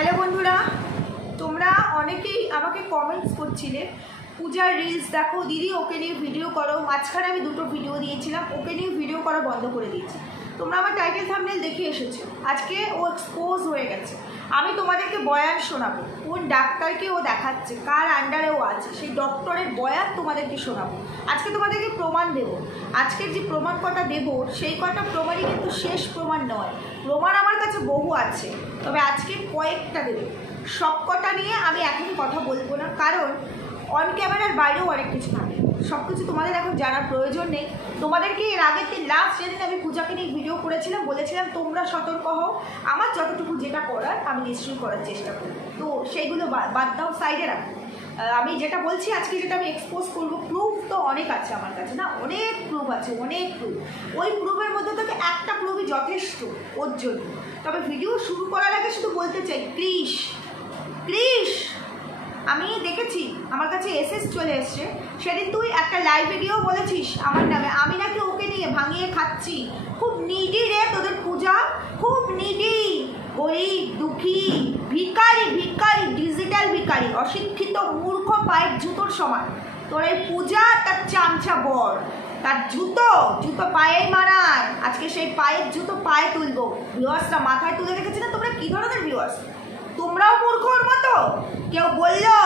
Hello বন্ধুরা, তোমরা অনেকেই আমাকে কমেন্টস করছিলে পূজার রিলস দেখো দিদি, ওকে নিয়ে ভিডিও করো। মাঝখানে আমি দুটো ভিডিও দিয়েছিলাম, ওকে নিয়ে ভিডিও করা বন্ধ করে দিয়েছি। তোমরা আমার টাইটেল থাম্বনেল দেখে এসেছো, আজকে ও এক্সপোজ হয়ে গেছে। আমি তোমাদেরকে বয়ান শোনাবো, কোন ডাক্তারকে ও দেখাচ্ছে, কার আন্ডারে ও আছে, সেই ডক্টরের বয়ান তোমাদেরকে শোনাবো। আজকে তোমাদেরকে প্রমাণ দেবো। আজকের যে প্রমাণ কটা দেবো সেই কটা প্রমাণই কিন্তু শেষ প্রমাণ নয়। প্রমাণ আমার কাছে বহু আছে, তবে আজকে কয়েকটা দেবো। সব কটা নিয়ে আমি এখনই কথা বলবো না, কারণ অন ক্যামেরার বাইরেও অনেক কিছু থাকে। সব কিছু তোমাদের এখন জানার প্রয়োজন নেই। তোমাদেরকে এর আগের দিন লাস্ট যেদিন আমি পূজাকে নিয়ে ভিডিও করেছিলাম, বলেছিলাম তোমরা সতর্ক হও, আমার যতটুকু যেটা করার আমি নিশ্চয়ই করার চেষ্টা করি। তো সেইগুলো বাদ দাও, সাইডে রাখো। আমি যেটা বলছি আজকে, যেটা আমি এক্সপোজ করবো, প্রুফ তো অনেক আছে আমার কাছে, না অনেক প্রুফ আছে, অনেক প্রুফ। ওই প্রুফের মধ্যে থেকে একটা প্রুফই যথেষ্ট ওর জন্য। তবে ভিডিও শুরু করার আগে শুধু বলতে চাই, ক্রিশ আমি দেখেছি আমার কাছে এসএস চলে এসছে। সেদিন তুই একটা লাইভ ভিডিও বলেছিস আমার নামে, আমি নাকি ওকে নিয়ে ভাঙিয়ে খাচ্ছি। খুব নিডি রে তোদের পূজা, খুব নিডি, গরিব দুঃখী ভিখারি, ডিজিটাল ভিখারি, অশিক্ষিত মূর্খ, পায়ের জুতোর সমান। তোর এই পূজা তার চামচা বর, তার জুতো পায়েই মানায়। আজকে সেই পায়ের জুতো পায়ে তুলবো। ভিউয়ার্সরা মাথায় তুলে রেখেছে না, তোমরা কি ধরনের ভিউয়ার্স? তোমরাও মূর্খর মতো। কেউ বললো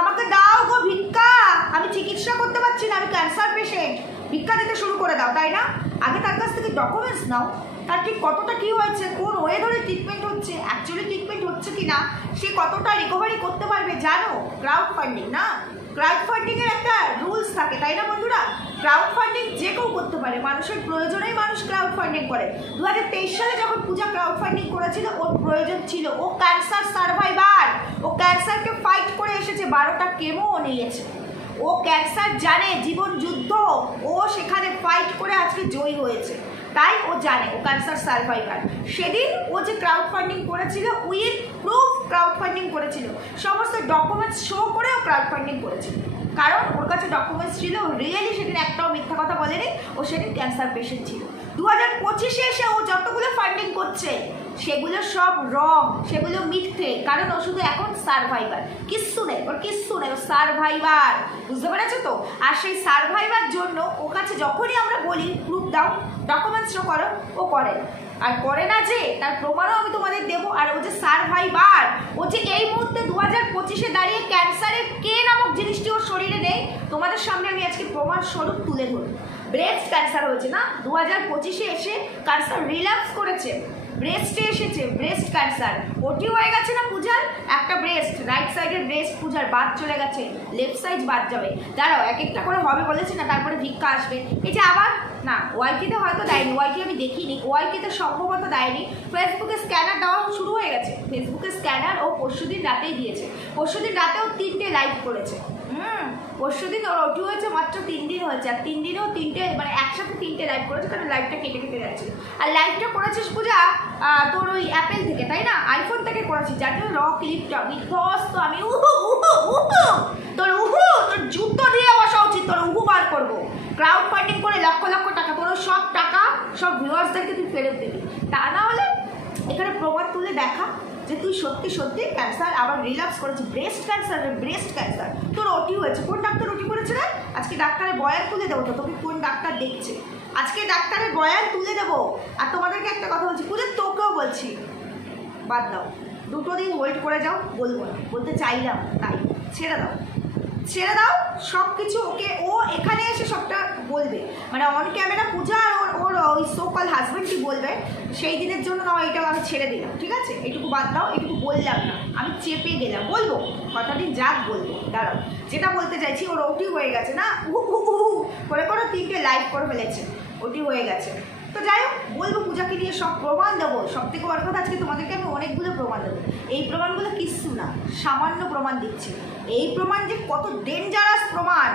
আমাকে দাও গো ভিক্ষা, আমি চিকিৎসা করতে পারছি না, আমি ক্যান্সার পেশেন্ট, ভিক্ষা দিতে শুরু করে দাও, তাই না? আগে তার কাছ থেকে ডকুমেন্টস নাও, তার ঠিক কতটা কী হয়েছে, কোন ওয়ে ধরে ট্রিটমেন্ট হচ্ছে, অ্যাকচুয়ালি ট্রিটমেন্ট হচ্ছে কি না, সে কতটা রিকভারি করতে পারবে জানো? ক্রাউড ফান্ডিং না, ক্রাউড ফান্ডিংয়ের একটা রুলস থাকে, তাই না বন্ধুরা? ক্রাউড ফান্ডিং যে কেউ করতে পারে, মানুষের প্রয়োজনেই মানুষ ক্রাউড ফান্ডিং করে। 2023 সালে যখন পূজা ক্রাউড ফান্ডিং করেছিল, ওর প্রয়োজন ছিল, ও ক্যান্সার সার্ভাইভার, ও ক্যান্সারকে ফাইট করে এসেছে, 12টা কেমো নিয়েছে, ও ক্যান্সার জানে, জীবন যুদ্ধ, ও সেখানে ফাইট করে আজকে জয়ী হয়েছে, তাই ও জানে, ও ক্যান্সার সার্ভাইভার। সেদিন ও যে ক্রাউড ফান্ডিং করেছিল, উইথ প্রুফ ক্রাউড ফান্ডিং করেছিল, সমস্ত ডকুমেন্টস শো করে ও ক্রাউড ফান্ডিং করেছিল, কারণ ওর কাছে ডকুমেন্টস ছিল। রিয়েলি সেদিন একটাও মিথ্যা কথা বলেনি, ও সেদিন ক্যান্সার পেশেন্ট ছিল। 2025-এ এসে ও যতগুলো ফান্ডিং করছে সেগুলো সব রং, সেগুলো মিথ্যে, কারণ ও শুধু এখন সার্ভাইভার, কিচ্ছু নেই ওর, কিচ্ছু নেই, ও সার্ভাইভার, বুঝতে পেরেছো তো? আর সেই সার্ভাইভার জন্য ও কাছে যখনই আমরা বলি প্রুফ দাও, ডকুমেন্টস শো করো, ও করে, আর করে না যে তার প্রমাণও আমি তোমাদের দেবো। আর ও যে সার্ভাইভার, ও যে এই মুহূর্তে 2025-এ দাঁড়িয়ে ক্যান্সারের কে নামক জিনিসটি ওর শরীরে নেই, তোমাদের সামনে আমি আজকে প্রমাণ স্বরূপ তুলে ধরি। ব্রেস্ট ক্যান্সার হয়েছে না, 2025-এ এসে ক্যান্সার রিল্যাপস করেছে, ব্রেস্টে এসেছে, ব্রেস্ট ক্যান্সার, ওটি হয়ে গেছে না পূজার, একটা ব্রেস্ট, রাইট সাইডের ব্রেস্ট পূজার বাদ চলে গেছে, লেফট সাইড বাদ যাবে। দাঁড়াও, এক একটা করে হবে বলেছে না, তারপরে ভিক্ষা আসবে। এই যে আবার না, ওয়াইটিতে হয়তো দেয়নি, ওয়াইটি আমি দেখিনি, ওয়াইটিতে সম্ভবত দেয়নি, ফেসবুকে স্ক্যানার দেওয়া শুরু হয়ে গেছে। ফেসবুকে স্ক্যানার ও পরশুদিন রাতেই দিয়েছে, পরশুদিন রাতেও 3টে লাইভ করেছে। পরশুদিন ওর ওটি হয়েছে মাত্র 3 দিন হয়েছে, আর 3 দিনেও 3টে, মানে একসাথে 3টে লাইভ করেছে, কারণ লাইভটা কেটে যাচ্ছিল। আর লাইভটা করেছিস পূজা তোর ওই অ্যাপেল থেকে, তাই না? আইফোন থেকে করেছিস, যার জন্য র ক্লিপটা বিধ্বস্ত। আমি তোর জুতো দিয়ে বসা উচিত, তোর বার করবো। ক্রাউড ফান্ডিং করে লক্ষ লক্ষ টাকা, তোর সব টাকা সব ভিউয়ার্সদেরকে তুই ফেরত দিবি, তা না হলে এখানে প্রমাণ তুলে দেখা যে তুই সত্যি ক্যান্সার আবার রিল্যাপস করেছিস। ব্রেস্ট ক্যান্সার তোর ওটি হয়েছে। কোন ডাক্তার ওটি করেছে রে? আজকে ডাক্তারের বয়ান তুলে দেবো তো, তোকে কোন ডাক্তার দেখছে আজকে ডাক্তারের বয়ান তুলে দেবো। আর তোমাদেরকে একটা কথা বলছি, পুরো তোকেও বলছি, বাদ দাও, 2 দিন ওয়েট করে যাও, বলবো না, বলতে চাইলাম তাই, ছেড়ে দাও সব কিছু। ওকে, ও এখানে এসে সবটা বলবে, মানে অন ক্যামেরা পূজা আর ওর ওই সোকল হাজব্যান্ড কি বলবে সেই দিনের জন্য না, এইটা আমি ছেড়ে দিলাম, ঠিক আছে? এইটুকু বাদ দাও, এইটুকু বললাম না, আমি চেপে গেলাম, বলবো কথা দিন যাক, বলবো। দাঁড়াও, যেটা বলতে চাইছি, ওর ওটি হয়ে গেছে না, করে 3টে লাইভ করে ফেলেছে, ওটি হয়ে গেছে। তো যাই হোক, বলবো পূজাকে নিয়ে সব প্রমাণ দেবো। সব থেকে বড় কথা, আজকে তোমাদেরকে আমি অনেকগুলো প্রমাণ দেবো। এই প্রমাণগুলো কিচ্ছু না, সামান্য প্রমাণ দিচ্ছি। এই প্রমাণ যে কত ডেঞ্জারাস প্রমাণ,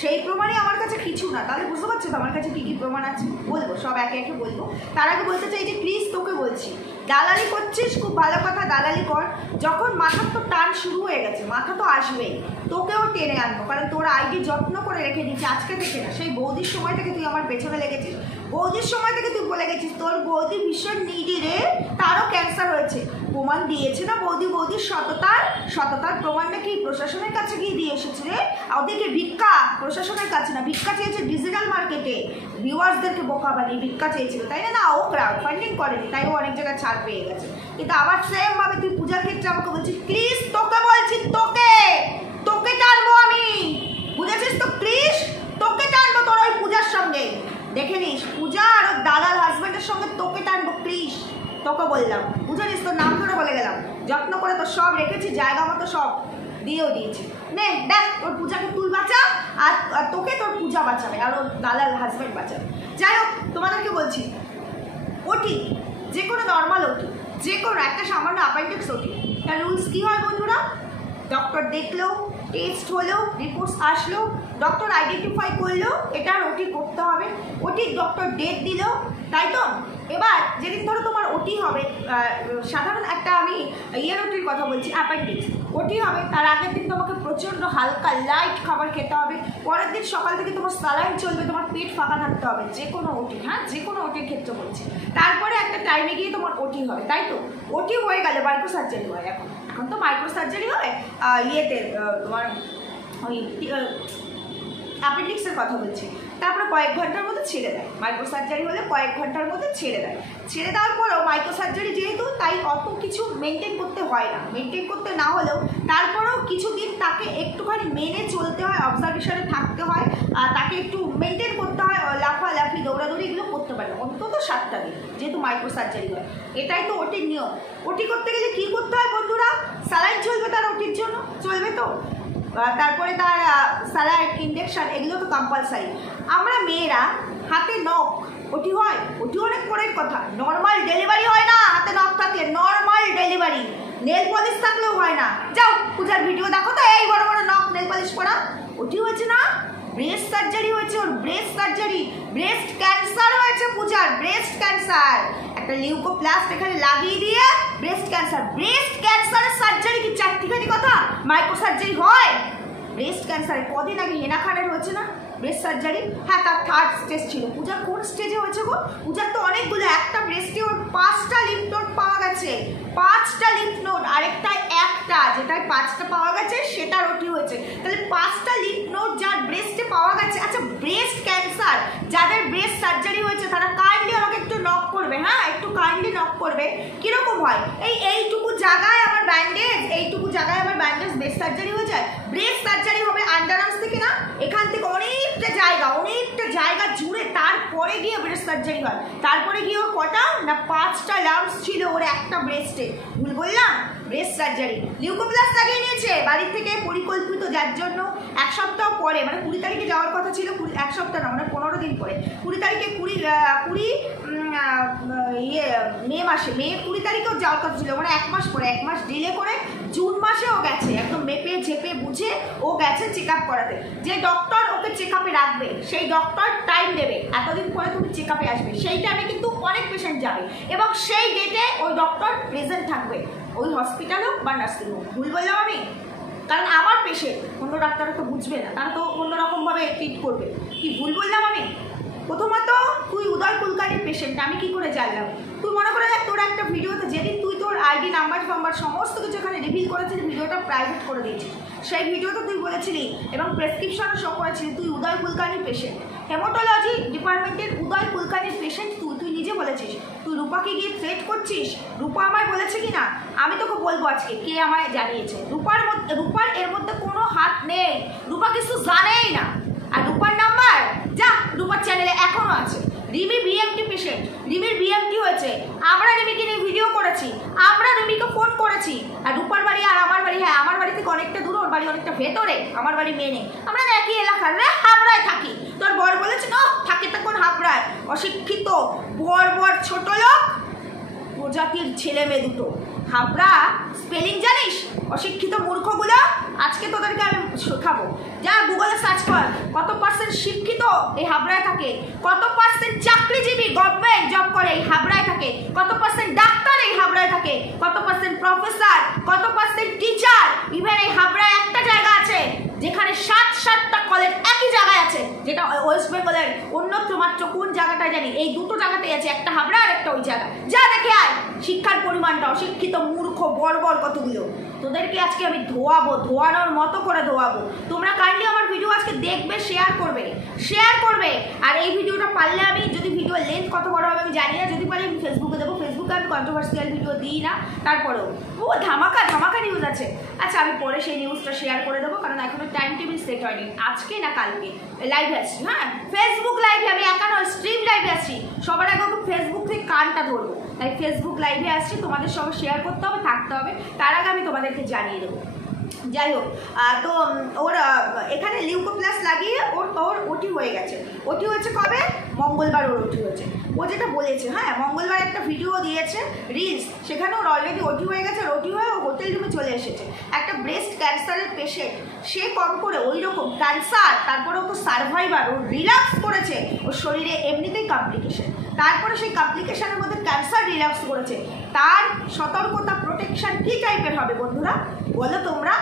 সেই প্রমাণই আমার কাছে কিছু না। তাহলে বুঝতে পারছো তো আমার কাছে কী কী প্রমাণ আছে? বলবো, সব একে একে বলবো। তার আগে বলতে চাই যে প্লিজ তোকে বলছি, দালালি করছিস, খুব ভালো কথা, দালালি কর। যখন মাথার তো টান শুরু হয়ে গেছে, মাথা তো আসবেই, তোকেও টেনে আনবো, কারণ তোর আইডি যত্ন করে রেখে দিচ্ছি আজকে থেকে না, সেই বৌদির সময় থেকে তুই আমার পেছনে লেগেছিস। বৌদির সময় থেকে তুই বলে গেছিস তোর বৌদি ভীষণ নিডি রে, তারও ক্যান্সার হয়েছে। প্রমাণ দিয়েছে না বৌদির সততার প্রমাণ নাকি প্রশাসনের কাছে গিয়ে দিয়ে এসেছে রে। ওদেরকে ভিক্ষা, প্রশাসনের কাছে না, ভিক্ষা চেয়েছে ডিজিটাল মার্কেটে, ভিউয়ার্সদেরকে বোকা বানিয়ে ভিক্ষা চেয়েছিল, তাই না? ও ক্রাউড ফান্ডিং করেনি, তাই ও অনেক জায়গায় ছাড় পেয়ে গেছে। কিন্তু আবার সেম ভাবে তুই পূজার ক্ষেত্রে আমাকে বলছিস, ক্রিস তোকে বলছি, তোকে টানবো আমি, বুঝেছিস তো ক্রিস? তোকে টানবো তোর ওই পূজার সঙ্গে, দেখে নিস, পূজা আর ওর দালাল হাজব্যান্ডের সঙ্গে তোকে টানবো ক্রিস, তোকে বললাম, বুঝে নিস, তোর নাম ধরে বলে গেলাম। যত্ন করে তো সব রেখেছি, জায়গা মতো সব দিয়েও দিয়েছি। নে দেখ, তোর পূজাকে তুই বাঁচা, আর তোকে তোর পূজা বাঁচাবে, আর ওর দালাল হাজব্যান্ড বাঁচাবে। যাই হোক, তোমাদেরকে বলছি, ওটি যে কোনো নর্মাল ওটি, যে কোনো একটা সামান্য অ্যাপেন্ডিক্স ওটি, তার রুলস কী হয় বন্ধুরা? ডক্টর দেখলো, টেস্ট হলো, রিপোর্টস আসলো, ডক্টর আইডেন্টিফাই করলো এটার ওটি করতে হবে, ওটির ডক্টর ডেট দিল, তাই তো? এবার যেদিন ধরো তোমার ওটি হবে, সাধারণ একটা আমি ইয়ের ওটির কথা বলছি, অ্যাপেন্ডিক্স ওটি হবে, তার আগের দিন তোমাকে প্রচণ্ড হালকা লাইট খাবার খেতে হবে, পরের দিন সকাল থেকে তোমার স্যালাইন চলবে, তোমার পেট ফাঁকা থাকতে হবে, যে কোনো ওটি, হ্যাঁ যে কোনো ওটির ক্ষেত্রে বলছি। তারপরে একটা টাইমে গিয়ে তোমার ওটি হবে, তাই তো? ওটি হয়ে গেলে মাইক্রো সার্জারি হয়, এখন তো মাইক্রো সার্জারি হয় ইয়েতে, তোমার ওই অ্যাপেন্ডিক্সের কথা বলছি। তারপরে কয়েক ঘন্টার মধ্যে ছেড়ে দেয়, মাইক্রো সার্জারি হলে কয়েক ঘন্টার মধ্যে ছেড়ে দেয়। ছেড়ে দেওয়ার পরেও মাইক্রো সার্জারি যেহেতু, তাই অত কিছু মেনটেন করতে হয় না, মেনটেন করতে না হলেও তারপরেও কিছুদিন তাকে একটুখানি মেনে চলতে হয়, অবজারভেশনে থাকতে হয়, আর তাকে একটু মেনটেন করতে হয়, লাফালাফি দৌড়াদৌড়ি এগুলো করতে পারে অন্তত 7টা দিন, যেহেতু মাইক্রো সার্জারি হয়। এটাই তো ওটির নিয়ম। ওটি করতে গেলে কী করতে হয় বন্ধুরা? স্যালাইন চলবে তার ওটির জন্য, চলবে তো, তারপরে তার স্যালাইন, ইনজেকশন, এগুলো তো কম্পালসারি। আমরা মেয়েরা হাতে নখ, ওটি হয়, ওটি অনেক পরের কথা, নর্মাল ডেলিভারি হয় না হাতে নখ থাকলে, নর্মাল ডেলিভারি, নেল পলিশ থাকলেও হয় না। যাও পূজার ভিডিও দেখো তো, এই বড় বড় নখ, নেল পলিশ করা, ওটি হয়েছে না? ব্রেস্ট সার্জারি হয়েছে ওর, ব্রেস্ট সার্জারি, ব্রেস্ট ক্যান্সার হয়েছে পূজার, ব্রেস্ট ক্যান্সার, একটা লিউকোপ্লাস্ট এখানে লাগিয়ে দিয়ে ব্রেস্ট ক্যান্সার। ব্রেস্ট ক্যান্সারের সার্জারি কি চারটিখানি কথা? মাইক্রো সার্জারি হয় ব্রেস্ট ক্যান্সারে। কদিন আগে হেনা খানের হয়েছে না ব্রেস্ট সার্জারি? হ্যাঁ, তার 3rd স্টেজ ছিল। পূজার কোন স্টেজে হয়েছে গো? পূজার তো অনেকগুলো, একটা ব্রেস্টে ওর 5টা লিম্ফ নোড পাওয়া গেছে, 5টা লিম্ফ নোড, আরেকটা একটা, যেটায় 5টা পাওয়া গেছে সেটার ওটি হয়েছে। তাহলে 5টা লিম্ফ নোড যার ব্রেস্টে পাওয়া গেছে। আচ্ছা, ব্রেস্ট ক্যান্সার যাদের ব্রেস্ট সার্জারি হয়েছে তারা কাইন্ডলি আমাকে একটু নক করবে, হ্যাঁ একটু কাইন্ডলি নক করবে। কিরকম হয়? এইটুকু জায়গায় আমার ব্যান্ডেজ, এইটুকু জায়গায় আমার ব্যান্ডেজ ব্রেস্ট সার্জারি হয়ে যায়। ব্রেস্ট সার্জারি হবে আন্ডার আর্মস থেকে না, এখান থেকে অনেকটা জায়গা জুড়ে, তারপরে গিয়ে ব্রেস্ট সার্জারি হয়। তারপরে গিয়ে ওর কটা না 5টা লাম্পস ছিল ওর একটা ব্রেস্টে। ভুল বললাম? Breast surgery. লিউকোপ্লাস্ট লাগিয়ে নিয়েছে বাড়ির থেকে পরিকল্পিত, যার জন্য 1 সপ্তাহ পরে, মানে 20 তারিখে যাওয়ার কথা ছিল, 1 সপ্তাহ না, মানে 15 দিন পরে, 20 তারিখে মে মাসে, মে 20 তারিখেও যাওয়ার কথা ছিল, মানে 1 মাস পরে, 1 মাস ডিলে করে জুন মাসে ও গেছে, একদম মেপে ঝেপে বুঝে ও গেছে চেক আপ করাতে। যে ডক্টর ওকে চেক আপে রাখবে সেই ডক্টর টাইম দেবে, এতদিন পরে তুমি চেক আপে আসবে, সেই টাইমে কিন্তু অনেক পেশেন্ট যাবে এবং সেই ডেটে ওই ডক্টর প্রেজেন্ট থাকবে ওই হসপিটাল হোক বা নার্সিং হোক। ভুল বললাম আমি? কারণ আমার পেশেন্ট, অন্য ডাক্তাররা তো বুঝবে না, তারা তো অন্যরকমভাবে ট্রিট করবে। কি ভুল বললাম আমি? প্রথমত তুই উদয় কুলকার্নির পেশেন্ট, আমি কি করে জানলাম? তুই মনে করে দেখ, তোর একটা ভিডিওতে যেদিন তুই তোর আইডি নাম্বার সমস্ত কিছু এখানে রিভিল করেছিস, ভিডিওটা প্রাইভেট করে দিয়েছিস, সেই ভিডিওতে তুই বলেছিলি এবং প্রেসক্রিপশনও শো করেছিলি তুই উদয় কুলকার্নির পেশেন্ট, হেমাটোলজি ডিপার্টমেন্টের উদয় কুলকার্নির পেশেন্ট তুই নিজে বলেছিস। তুই রূপাকে গিয়ে থ্রেট করছিস। রূপা আমায় বলেছে কি না আমি তোকে বলবো আজকে, কে আমায় জানিয়েছে। রূপার এর মধ্যে কোনো হাত নেই, রূপা কিছু জানেই না। আর রূপার নাম্বার যা, রূপার চ্যানেলে এখনো আছে। রিমি বিএমটি পেশেন্ট, রিমির বিএমটি হয়েছে, আমরা রিমিকে নিয়ে ভিডিও করেছি, আমরা রিমিকে ফোন করেছি। আর রূপার বাড়ি আর আমার বাড়ি, হ্যাঁ আমার বাড়ি থেকে অনেকটা দূর, ওর বাড়ি অনেকটা ভেতরে, আমার বাড়ি মেনে, আমরা একই এলাকার, হাবড়ায় থাকি। তোর বর বলেছে না থাকি তখন হাবড়ায়, অশিক্ষিত বর ছোট লোক, প্রজাতির ছেলে মেয়ে দুটো। হাবড়া স্পেলিং জানিস? অশিক্ষিত মূর্খগুলো, আজকে তোদেরকে আমি শেখাবো। যা গুগলে সার্চ কর, কত পার্সেন্ট শিক্ষিত এই হাবড়ায় থাকে, কত পার্সেন্ট চাকরিজীবী গভর্নমেন্ট জব করে এই হাবড়ায় থাকে, কত পার্সেন্ট ডাক্তার এই হাবড়ায় থাকে, কত পার্সেন্ট প্রফেসর, কত পার্সেন্ট টিচার। ইভেন এই হাবড়ায় একটা জায়গা আছে যেখানে 7টা কলেজ একই জায়গায় আছে, যেটা ওয়েস্ট বেঙ্গলের অন্যত্র মাত্র কোন জায়গাটায় জানি, এই দুটো জায়গাতেই আছে, একটা হাবড়া আর একটা ওই জায়গা। যা দেখে আয় শিক্ষার পরিমাণটা, অশিক্ষিত মূর্খ বর্বর কতগুলো। তোদেরকে আজকে আমি ধোয়াবো, ধোয়ানোর মতো করে ধোয়াবো। তোমরা কাইন্ডলি আমার ভিডিও আজকে দেখবে, শেয়ার করবে। আর এই ভিডিওটা পারলে আমি, যদি ভিডিও লেন্থ কত বড় হবে আমি জানি না, যদি পারি আমি ফেসবুকে দেবো। ফেসবুকে আমি কন্ট্রোভার্সিয়াল ভিডিও দিই না, তারপরেও ধামাকা নিউজ আছে। আচ্ছা, আমি পরে সেই নিউজটা শেয়ার করে দেবো, কারণ এখনো টাইম টেবিল সেট হয়নি, আজকে না কালকে লাইভে আসছি। হ্যাঁ, ফেসবুক লাইভে আমি একা নয়, স্ট্রিম লাইভে আসছি। সবার আগে ওকে ফেসবুক থেকে কানটা ধরবো, তাই ফেসবুক লাইভে আসছি। তোমাদের সঙ্গে শেয়ার করতে হবে, থাকতে হবে, তার আগে আমি তোমাদেরকে জানিয়ে দেবো। যাই হোক, তো ওর এখানে লিউকো প্লাস লাগিয়ে ওর ওটি হয়ে গেছে। ওটি হয়েছে কবে? মঙ্গলবার ওর ওটি হয়েছে। ও যেটা বলেছে, হ্যাঁ, মঙ্গলবার একটা ভিডিও দিয়েছে রিলস, সেখানে ওর অলরেডি ওটি হয়ে গেছে। ওটি হয়ে ও হোটেল রুমে চলে এসেছে। একটা ব্রেস্ট ক্যান্সারের পেশেন্ট, সে কম করে ওই রকম ক্যান্সার, তারপরে ও তো সার্ভাইভার, ও রিল্যাক্স করেছে, ওর শরীরে এমনিতেই কমপ্লিকেশন, তারপরে সেই কমপ্লিকেশনের মধ্যে ক্যান্সার রিল্যাক্স করেছে। তার সতর্কতা, প্রোটেকশন কী টাইপের হবে বন্ধুরা বলো তোমরা?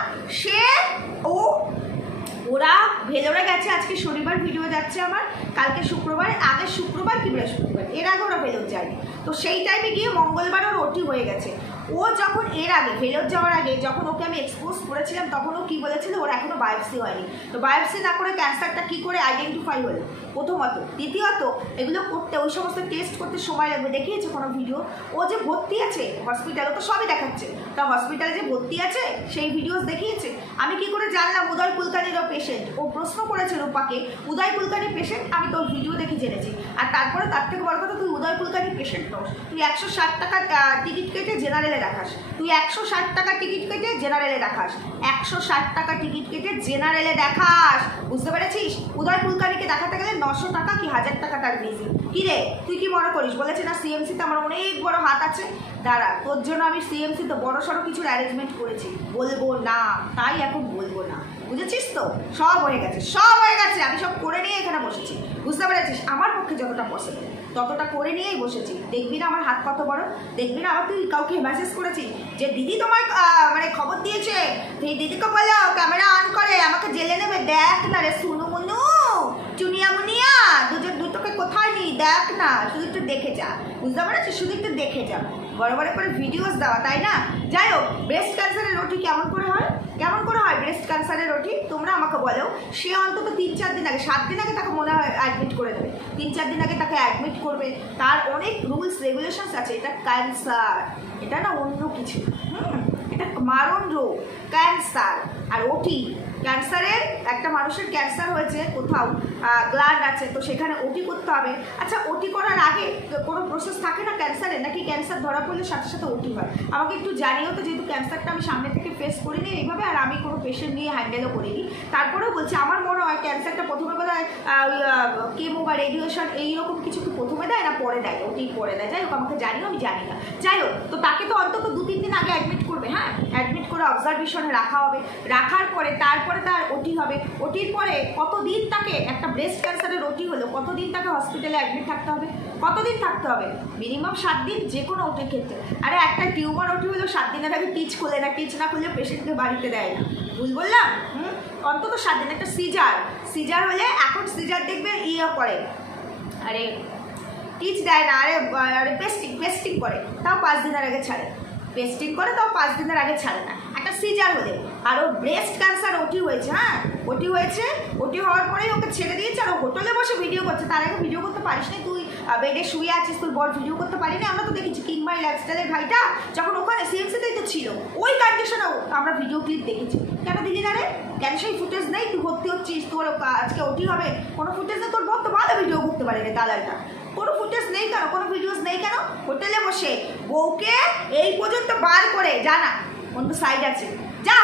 ওরা ভেলোরে গেছে, আজকে শনিবার ভিডিও যাচ্ছে আমার, কালকে শুক্রবার, আগের শুক্রবার কি বৃহস্পতিবার, এর আগে ওরা ভেলোর যায়নি। তো সেই টাইমে গিয়ে মঙ্গলবার ওর ওটি হয়ে গেছে। ও যখন এর আগে ভেলোর যাওয়ার আগে যখন ওকে আমি এক্সপোজ করেছিলাম, তখন ও কী বলেছিল, ওর এখনও বায়োপসি হয়নি। তো বায়োপসি না করে ক্যান্সারটা কী করে আইডেন্টিফাই হলো প্রথমত। দ্বিতীয়ত, এগুলো করতে, ওই সমস্ত টেস্ট করতে সময় লাগবে। দেখিয়েছে কোনো ভিডিও? ও যে ভর্তি আছে হসপিটালে, তো সবই দেখাচ্ছে, তা হসপিটালে যে ভর্তি আছে সেই ভিডিওস দেখিয়েছে। আমি কি করে জানলাম উদয় কুলকার্নিরও পেশেন্ট? ও প্রশ্ন করেছে রূপাকে, উদয় কুলকার্নি পেশেন্ট, আমি তোর ভিডিও দেখে জেনেছি। আর তারপরে তার থেকে বড় কথা, তুই উদয় কুলকার্নি পেশেন্ট নস, তুই 160 টাকা টিকিট কেটে জেনারেলে দেখাস, তুই 160 টাকা টিকিট কেটে জেনারেলে দেখাস, 160 টাকা টিকিট কেটে জেনারেলে দেখাস, বুঝতে পেরেছিস? উদয় কুলকার্নিকে দেখাতে গেলে 900 টাকা কি 1000 টাকা তার ভিজিট। কি রে, তুই কি মনে করিস বলেছে না সিএমসিতে আমার অনেক বড় হাত আছে? দাঁড়া, তোর জন্য আমি সিএমসিতে বড় সড়ো কিছুর অ্যারেঞ্জমেন্ট করেছি, বলবো না, তাই এখন বলবো না, বুঝেছিস তো? সব হয়ে গেছে, আমি সব করে নিয়ে এখানে বসেছি, বুঝতে পেরেছিস? আমার পক্ষে যতটা পসিবল ততটা করে নিয়েই বসেছি। দেখবি না আমার হাত কত বড়, দেখবি না? আবার তুই কাউকে মেসেজ করেছিস যে দিদি তোমায় মানে খবর দিয়েছে, তুই দিদিকে বলো ক্যামেরা অন করে আমাকে জেলে নেবে। দেখ না রে সুনু মুনু, চুনিয়া মুনিয়া, দুটোকে কোথায় নিই, দেখ না, শুধু একটু দেখে যা, বুঝতে পেরেছিস? শুধু একটু দেখে যা, বড় বড় করে ভিডিওস দেওয়া, তাই না? যাই হোক, ব্রেস্ট ক্যান্সারের রোটি কেমন করে হয় ব্রেস্ট ক্যান্সারের রোটি? তোমরা আমাকে বলো। সে অন্তত 3-4 দিন আগে, 7 দিন আগে তাকে মনে হয় অ্যাডমিট করে দেবে, 3-4 দিন আগে তাকে অ্যাডমিট করবে। তার অনেক রুলস রেগুলেশনস আছে। এটা ক্যান্সার, এটা না অন্য কিছু, এটা মারণ রোগ ক্যান্সার। আর ওটি, ক্যান্সারের, একটা মানুষের ক্যান্সার হয়েছে কোথাও, গ্ল্যান্ড আছে, তো সেখানে ওটি করতে হবে। আচ্ছা, ওটি করার আগে কোনো প্রসেস থাকে না ক্যান্সারে, নাকি ক্যান্সার ধরা পড়লে সাথে সাথে ওটি হয়? আমাকে একটু জানিও তো, যেহেতু ক্যান্সারটা আমি সামনে থেকে ফেস করিনি এইভাবে, আর আমি কোনো পেশেন্ট নিয়ে হ্যান্ডেলও করিনি। তারপরেও বলছি, আমার মনে হয় ক্যান্সারটা প্রথমে বোধ হয় কেমো বা রেডিয়েশন এইরকম কিছু কি প্রথমে দেয় না পরে দেয়? ওটি পরে দেয়। যাই হোক, আমাকে জানিও, আমি জানি না। যাই হোক, তো তাকে তো অন্তত 2-3 দিন আগে অ্যাডমিট করবে। হ্যাঁ, অ্যাডমিট করে অবজারভেশনে রাখা হবে, রাখার পরে তারপরে তার ওটি হবে। ওটির পরে কতদিন তাকে, একটা ব্রেস্ট ক্যান্সারের ওটি হলো, কতদিন তাকে হসপিটালে অ্যাডমিট থাকতে হবে? কতদিন থাকতে হবে? মিনিমাম 7 দিন, যে কোনো ওটির ক্ষেত্রে। আরে একটা টিউমার ওটি হলো 7 দিনের আগে টিচ খুলে না, টিচ না খুললে পেশেন্টকে বাড়িতে দেয় না, ভুল বললাম? অন্তত 7 দিন। একটা সিজার হলে, এখন সিজার দেখবে করে, আরে টিচ দেয় না, আরে পেস্টিং করে, তাও 5 দিনের আগে ছাড়ে, পেস্টিং করে তাও 5 দিনের আগে ছাড়ে না, একটা সিজার হলে। আর ও ব্রেস্ট ক্যান্সার ওটি হয়েছে, হ্যাঁ ওটি হয়েছে, ওটি হওয়ার পরেই ওকে ছেড়ে দিয়েছে, আর ও হোটেলে বসে ভিডিও করছে। তার আগে ভিডিও করতে পারিস না, তুই বেডে শুয়ে আছিস, তুই বড় ভিডিও করতে পারি না। আমরা তো দেখেছি কিং মাই লাইফস্টাইলের ভাইটা যখন ওখানে সিএমসিতেই তো ছিল, ওই কন্ডিশনে আমরা ভিডিও ক্লিপ দেখেছি। কেন দিলি না রে? কেন সেই ফুটেজ নেই? তুই ভর্তি হচ্ছিস, তোর আজকে ওটি হবে, কোনো ফুটেজ নেই? তোর বর তো ভালো ভিডিও করতে পারে রে দালালটা, কোনো ফুটেজ নেই কেন, কোনো ভিডিওস নেই কেন? হোটেলে বসে বউকে এই পর্যন্ত বার করে, জানা অন্য সাইড আছে, যা,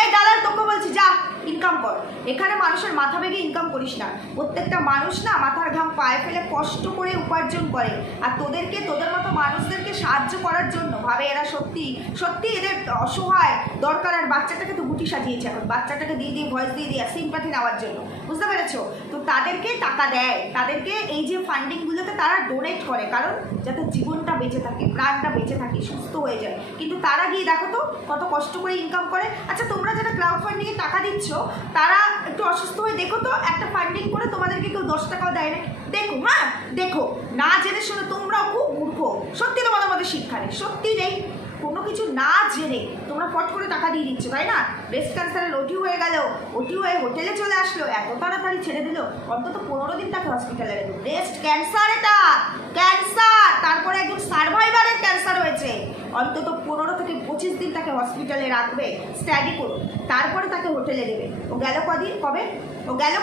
এই দালাল তোকে বলছি, যা ইনকাম কর। এখানে মানুষের মাথা ভেঙে ইনকাম করিস না। প্রত্যেকটা মানুষ না মাথার ঘাম পায়ে ফেলে কষ্ট করে উপার্জন করে, আর তোদের মতো মানুষদেরকে সাহায্য করার জন্য ভাবে এরা সত্যি সত্যি এদের অসহায় দরকার। আর বাচ্চাটাকে তো গুটি সাজিয়েছে, এখন বাচ্চাটাকে দিয়ে ভয়েস দিয়ে সিম্প্যাথি নেওয়ার জন্য, বুঝতে পেরেছো? তো তাদেরকে টাকা দেয়, তাদেরকে এই যে ফান্ডিংগুলোতে তারা ডোনেট করে, কারণ যাতে জীবনটা বেঁচে থাকে, প্রাণটা বেঁচে থাকে, সুস্থ হয়ে যায়। কিন্তু তারা গিয়ে দেখো তো কত কষ্ট করে ইনকাম করে। আচ্ছা, তোমরা যারা ক্রাউড ফান্ডিংয়ে টাকা দিচ্ছ তারা একটু অসুস্থ হয়ে দেখো তো, একটা ফান্ডিং করে তোমাদেরকে কেউ 10 টাকাও দেয় না? দেখো, হ্যাঁ দেখো, না জেনে শুনে তোমরাও খুব মূর্খ, সত্যি তোমাদের মধ্যে শিক্ষা নেই, সত্যি নেই। কোনো কিছু না জেনে তোমরা ফট করে টাকা দিয়ে দিচ্ছ, তাই না? ব্রেস্ট ক্যান্সারের ওটি হয়ে গেল, ওটি হয়ে হোটেলে চলে আসলো, এত তাড়াতাড়ি ছেড়ে দিল, অন্তত 15 দিন তাকে হসপিটালে রেখে। ব্রেস্ট ক্যান্সার, এটা ক্যান্সার, তারপরে একজন সার্ভাইভারের ক্যান্সার হয়েছে, অন্তত 15 থেকে 25 দিন তাকে হসপিটালে রাখবে, স্টাডি করো, তারপরে তাকে হোটেলে দেবে। ও গেল কদিন, কবে ও গেল,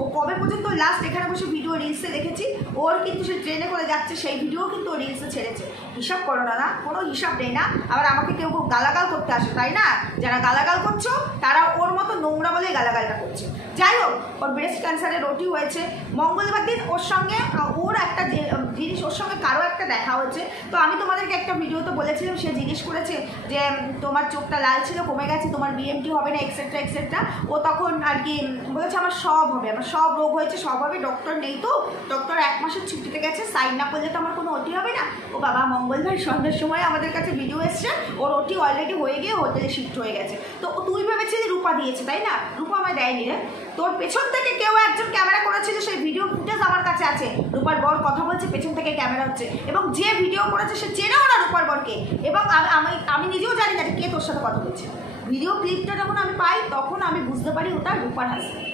ও কবে পর্যন্ত লাস্ট এখানে বসে ভিডিও রিলসে দেখেছি। ওর কিন্তু সে ট্রেনে করে যাচ্ছে, সেই ভিডিও কিন্তু ও রিলসে ছেড়েছে। হিসাব করো না, কোনো হিসাব নেই না। আবার আমাকে কেউ গালাগাল করতে আসে, তাই না? যারা গালাগাল করছো তারা ওর মতো নোংরা বলে গালাগালটা করছে। যাই হোক, ওর ব্রেস্ট ক্যান্সারের ওটি হয়েছে মঙ্গলবার দিন। ওর সঙ্গে ওর একটা জিনিস, ওর সঙ্গে কারো একটা দেখা হয়েছে। তো আমি তোমাদেরকে একটা ভিডিওতে বলেছিলাম, সে জিজ্ঞেস করেছে যে তোমার চোখটা লাল ছিল, কমে গেছে, তোমার বিএমটি হবে না, এক্সেট্রা এক্সেট্রা। ও তখন আর কি বলেছে আমার সব হবে, আমার সব রোগ হয়েছে, সব হবে, ডক্টর নেই তো, ডক্টর 1 মাসের ছুটিতে গেছে, সাইন না করলে তো আমার কোনো ওটি হবে না। ও বাবা, মঙ্গলবার সন্ধ্যার সময় আমাদের কাছে ভিডিও এসছে, ওর ওটি অলরেডি হয়ে গিয়ে হোটেলে শিফট হয়ে গেছে। তো তুই ভেবেছিলি রূপা দিয়েছে, তাই না? রূপা আমায় দেয়নি রে, তোর পেছন থেকে কেউ একজন ক্যামেরা করেছিল, সেই ভিডিও ফুটেজ আমার কাছে আছে। রূপার বর কথা বলছে, পেছন থেকে ক্যামেরা হচ্ছে, এবং যে ভিডিও করেছে সে চেনেও না রূপার বরকে, এবং আমি নিজেও জানি না কে তোর সাথে কথা বলছে। ভিডিও ক্লিপটা যখন আমি পাই তখন আমি বুঝতে পারি ওটা রূপার হাসবেন্ড,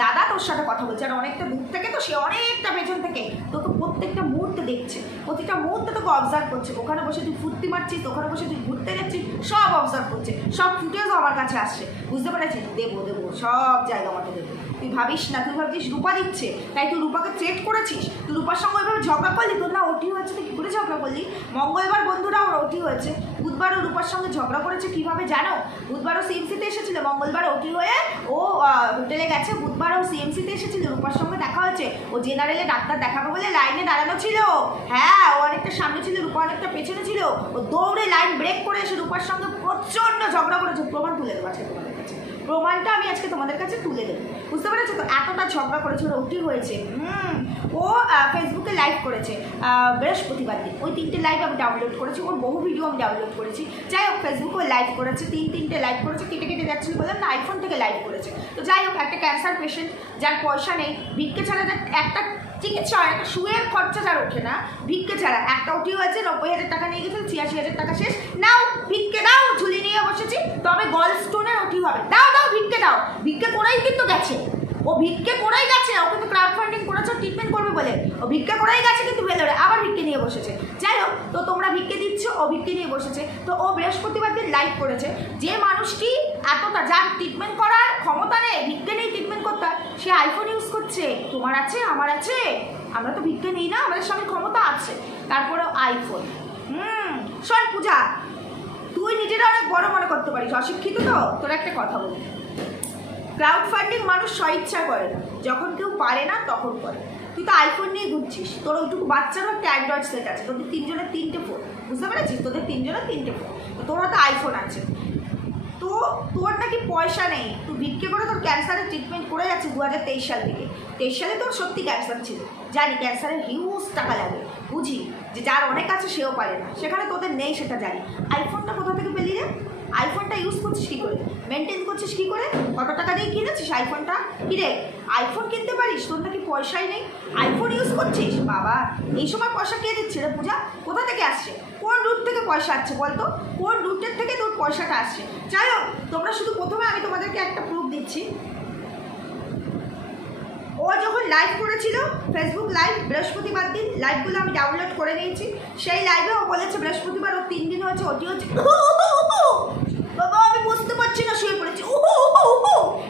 দাদা তোর সাথে কথা বলছে। আর অনেকটা দূর থেকে তো, সে অনেকটা পেছন থেকে তোকে প্রত্যেকটা মুহূর্তে দেখছে, প্রতিটা মুহূর্তে তোকে অবজার্ভ করছে। ওখানে বসে তুই ফুর্তি মারছিস, ওখানে বসে তুই ঘুরতে যাচ্ছিস, সব অবজার্ভ করছে, সব ফুটেজও আমার কাছে আসছে, বুঝতে পেরেছিস? দেবো সব জায়গা আমাকে দেবো। তুই ভাবিস না, তুই ভাবছিস রূপা দিচ্ছে তাই তুই রূপাকে থ্রেট করেছিস, তুই রূপার সঙ্গে ওইভাবে ঝগড়া করলি। তোর না ওটি হয়েছে, তুই কী করে ঝগড়া করলি? মঙ্গলবার বন্ধুরা ওর ওটি হয়েছে, বুধবারও রূপার সঙ্গে ঝগড়া করেছে। কীভাবে জানো? বুধবারও সিএমসিতে এসেছিল, মঙ্গলবার ওটি হয়ে ও হোটেলে গেছে, বুধবারও সিএমসিতে এসেছিল, রূপার সঙ্গে দেখা হয়েছে। ও জেনারেলে ডাক্তার দেখাবে বলে লাইনে দাঁড়ানো ছিল, হ্যাঁ, ও অনেকটা সামনে ছিল, রূপা অনেকটা পেছনে ছিল। ও দৌড়ে লাইন ব্রেক করে এসে রূপার সঙ্গে প্রচণ্ড ঝগড়া করেছে। প্রমাণ তুলে দেবো আজকে তোমাদের কাছে, প্রমাণটা আমি আজকে তোমাদের কাছে তুলে দেবো, বুঝতে পেরেছো তো? এতটা ঝগড়া করেছে, ওর ওটি হয়েছে। ও ফেসবুকে লাইভ করেছে বৃহস্পতিবার দিন, ওই 3টে লাইভ আমি ডাউনলোড করেছি, ওর বহু ভিডিও আমি ডাউনলোড করেছি। যাই হোক, ফেসবুকে লাইভ করেছে, 3টে লাইভ করেছে, কেটে যাচ্ছিল, বললাম না, আইফোন থেকে লাইভ করেছে। তো যাই হোক, একটা ক্যান্সার পেশেন্ট যার পয়সা নেই, ভিক্ষে ছাড়া একটা চিকিৎসা হয়, একটা শুয়ের খরচা যার ওঠে না, ভিক্ষে ছাড়া একটা ওটি হয়েছে, 90,000 টাকা নিয়ে গেছিল, 86,000 টাকা শেষ, নাও ভিক্ষে দাও, ঝুলি নিয়ে বসেছি, তবে গল স্টোনের ওটি হবে, দাও ভিক্ষে দাও। ভিক্ষে করেই কিন্তু গেছে, ও ভিক্ষে করেই গেছে, ও কিন্তু ক্রাউড ফান্ডিং করেছে ট্রিটমেন্ট করবে বলে, ও ভিক্ষে করেই গেছে, কিন্তু ভেতরে আবার ভিক্ষে নিয়ে বসেছে। যাই হোক, তো তোমরা ভিক্ষে দিচ্ছ, ও ভিক্ষে নিয়ে বসেছে। তো ও বৃহস্পতিবার দিন লাইভ করেছে, যে মানুষটি এতটা, যার ট্রিটমেন্ট করার ক্ষমতা নেই, ভিক্ষে নেই ট্রিটমেন্ট করতে, সে আইফোন ইউজ করছে। তোমার আছে, আমার আছে, আমরা তো ভিক্ষে নিই না, আমাদের সঙ্গে ক্ষমতা আছে, তারপরে আইফোন। শোন পূজা, তুই নিজেরা অনেক বড় মনে করতে পারিস, অশিক্ষিত তো। তোর একটা কথা বলি, ক্রাউড ফান্ডিং মানুষ স্বইচ্ছা করে না, যখন কেউ পারে না তখন করে। তুই তো আইফোন নিয়ে ঘুরছিস, তোর ওইটুকু বাচ্চারও একটা অ্যান্ড্রয়েড সেট আছে, তোদের 3জনের 3টে ফোন, বুঝতে পেরেছিস? তোদের 3জনের 3টে ফোন, তো তোর হাতে আইফোন আছে। তো তোর নাকি পয়সা নেই, তুই ভিক্ষে করে তোর ক্যান্সারের ট্রিটমেন্ট করে যাচ্ছে 2023 সাল থেকে। 23 সালে তোর সত্যি ক্যান্সার ছিল, জানি ক্যান্সারের হিউজ টাকা লাগে, বুঝি যে যার অনেক আছে সেও পারে না, সেখানে তোদের নেই সেটা জানি। আইফোনটা কোথা থেকে পেলি রে? আইফোনটা ইউজ করছিস কী করে, মেনটেন করছিস কী করে, কত টাকা দিয়ে কিনেছিস আইফোনটা? কী রে, আইফোন কিনতে পারিস? তোর নাকি পয়সাই নেই, আইফোন ইউজ করছিস? বাবা, এই সময় পয়সা কে দিচ্ছে রে পূজা? কোথা থেকে আসছে? কোন রুট থেকে পয়সা আসছে বলতো? কোন রুটের থেকে তোর পয়সাটা আসছে? যাই হোক, তোমরা শুধু প্রথমে আমি তোমাদেরকে একটা প্রুফ দিচ্ছি। ও যখন লাইভ করেছিল ফেসবুক লাইভ, বৃহস্পতিবার দিন লাইভগুলো আমি ডাউনলোড করে নিয়েছি, সেই লাইভে ও বলেছে বৃহস্পতিবার ওর 3 দিন হয়েছে ওটি হচ্ছে, বাবা আমি বুঝতে পারছি না, শুয়ে পড়েছি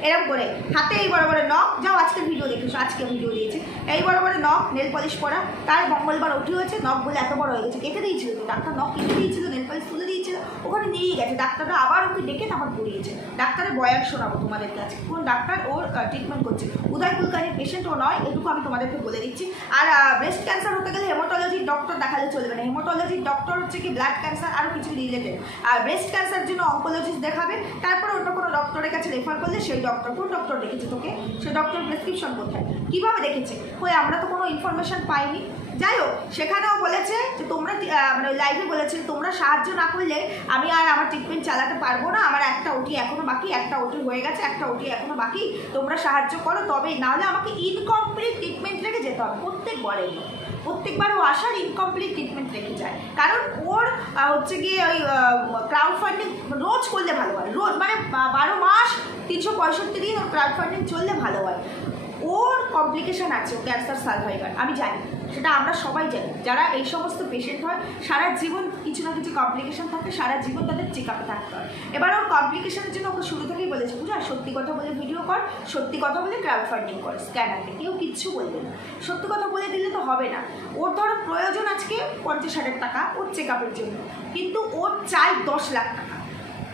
এরকম করে, হাতে এই বড় বড় নখ, যাও আজকে ভিডিও দেখেছো, আজকে ভিডিও দিয়েছে, এই বড় বড় নখ, নেল পলিশ পরা, তার মঙ্গলবার ওটি হয়েছে, নখগুলো এত বড় হয়ে গেছে, কেটে দিয়েছিল তো ডাক্তার, নখ কেটে দিয়েছিল, নেল পলিশ তুলে দিয়েছিল, ওখানে নিয়েই গেছে ডাক্তাররা, আবার ওকে ডেকে তারপর পড়িয়েছে। ডাক্তারের বয়ান শোনাবো তোমাদের কাছে, কোন ডাক্তার ওর ট্রিটমেন্ট করছে। উদয় কুলকার্নির পেশেন্ট ও নয়, এটুকু আমি তোমাদেরকে বলে দিচ্ছি। আর ব্রেস্ট ক্যান্সার হতে গেলে হেমাটোলজির ডক্টর দেখালে চলবে না। হেমাটোলজির ডক্টর হচ্ছে কি ব্লাড ক্যান্সার আরও কিছু রিলেটেড। আর ব্রেস্ট ক্যান্সার জন্য অঙ্কোলজিস্ট দেখাবে, তারপরে ওটা কোনো ডক্টরের কাছে রেফার করলে সেই ডক্টর, কোন ডক্টর দেখেছে তোকে, সেই ডক্টর প্রেসক্রিপশন কোথায়, কীভাবে দেখেছে, ওই আমরা তো কোনো ইনফরমেশন পাইনি। যাই হোক, সেখানেও বলেছে যে তোমরা মানে লাইভে বলেছে তোমরা সাহায্য না করলে আমি আর আমার ট্রিটমেন্ট চালাতে পারবো না, আমার একটা ওটি এখনও বাকি, একটা ওটি হয়ে গেছে, একটা ওটি এখনও বাকি, তোমরা সাহায্য করো তবেই, নাহলে আমাকে ইনকমপ্লিট ট্রিটমেন্ট রেখে যেতে হবে। প্রত্যেকবার ও আসার ইনকমপ্লিট ট্রিটমেন্ট রেখে যায়, কারণ ওর হচ্ছে গিয়ে ওই ক্রাউড ফান্ডিং রোজ করলে ভালো হয়, রোজ মানে 12 মাস 365 দিন ওর ক্রাউড ফান্ডিং চললে ভালো হয়। ওর কমপ্লিকেশান আছে, ও ক্যান্সার সার্ভাইভার, আমি জানি, সেটা আমরা সবাই জানি। যারা এই সমস্ত পেশেন্ট হয় সারা জীবন কিছু না কিছু কমপ্লিকেশান থাকে, সারা জীবন তাদের চেক আপে থাকতে হয়। এবার ওর কমপ্লিকেশানের জন্য ওকে শুরু থেকেই বলেছে পূজা সত্যি কথা বলে ভিডিও কর, সত্যি কথা বলে ক্রাউড ফান্ডিং কর, স্ক্যানারকে কেউ কিচ্ছু বলবে না, সত্যি কথা বলে দিলে তো হবে না। ওর ধরো প্রয়োজন আজকে 50,000 টাকা ওর চেক আপের জন্য, কিন্তু ওর চাই 10 লাখ টাকা।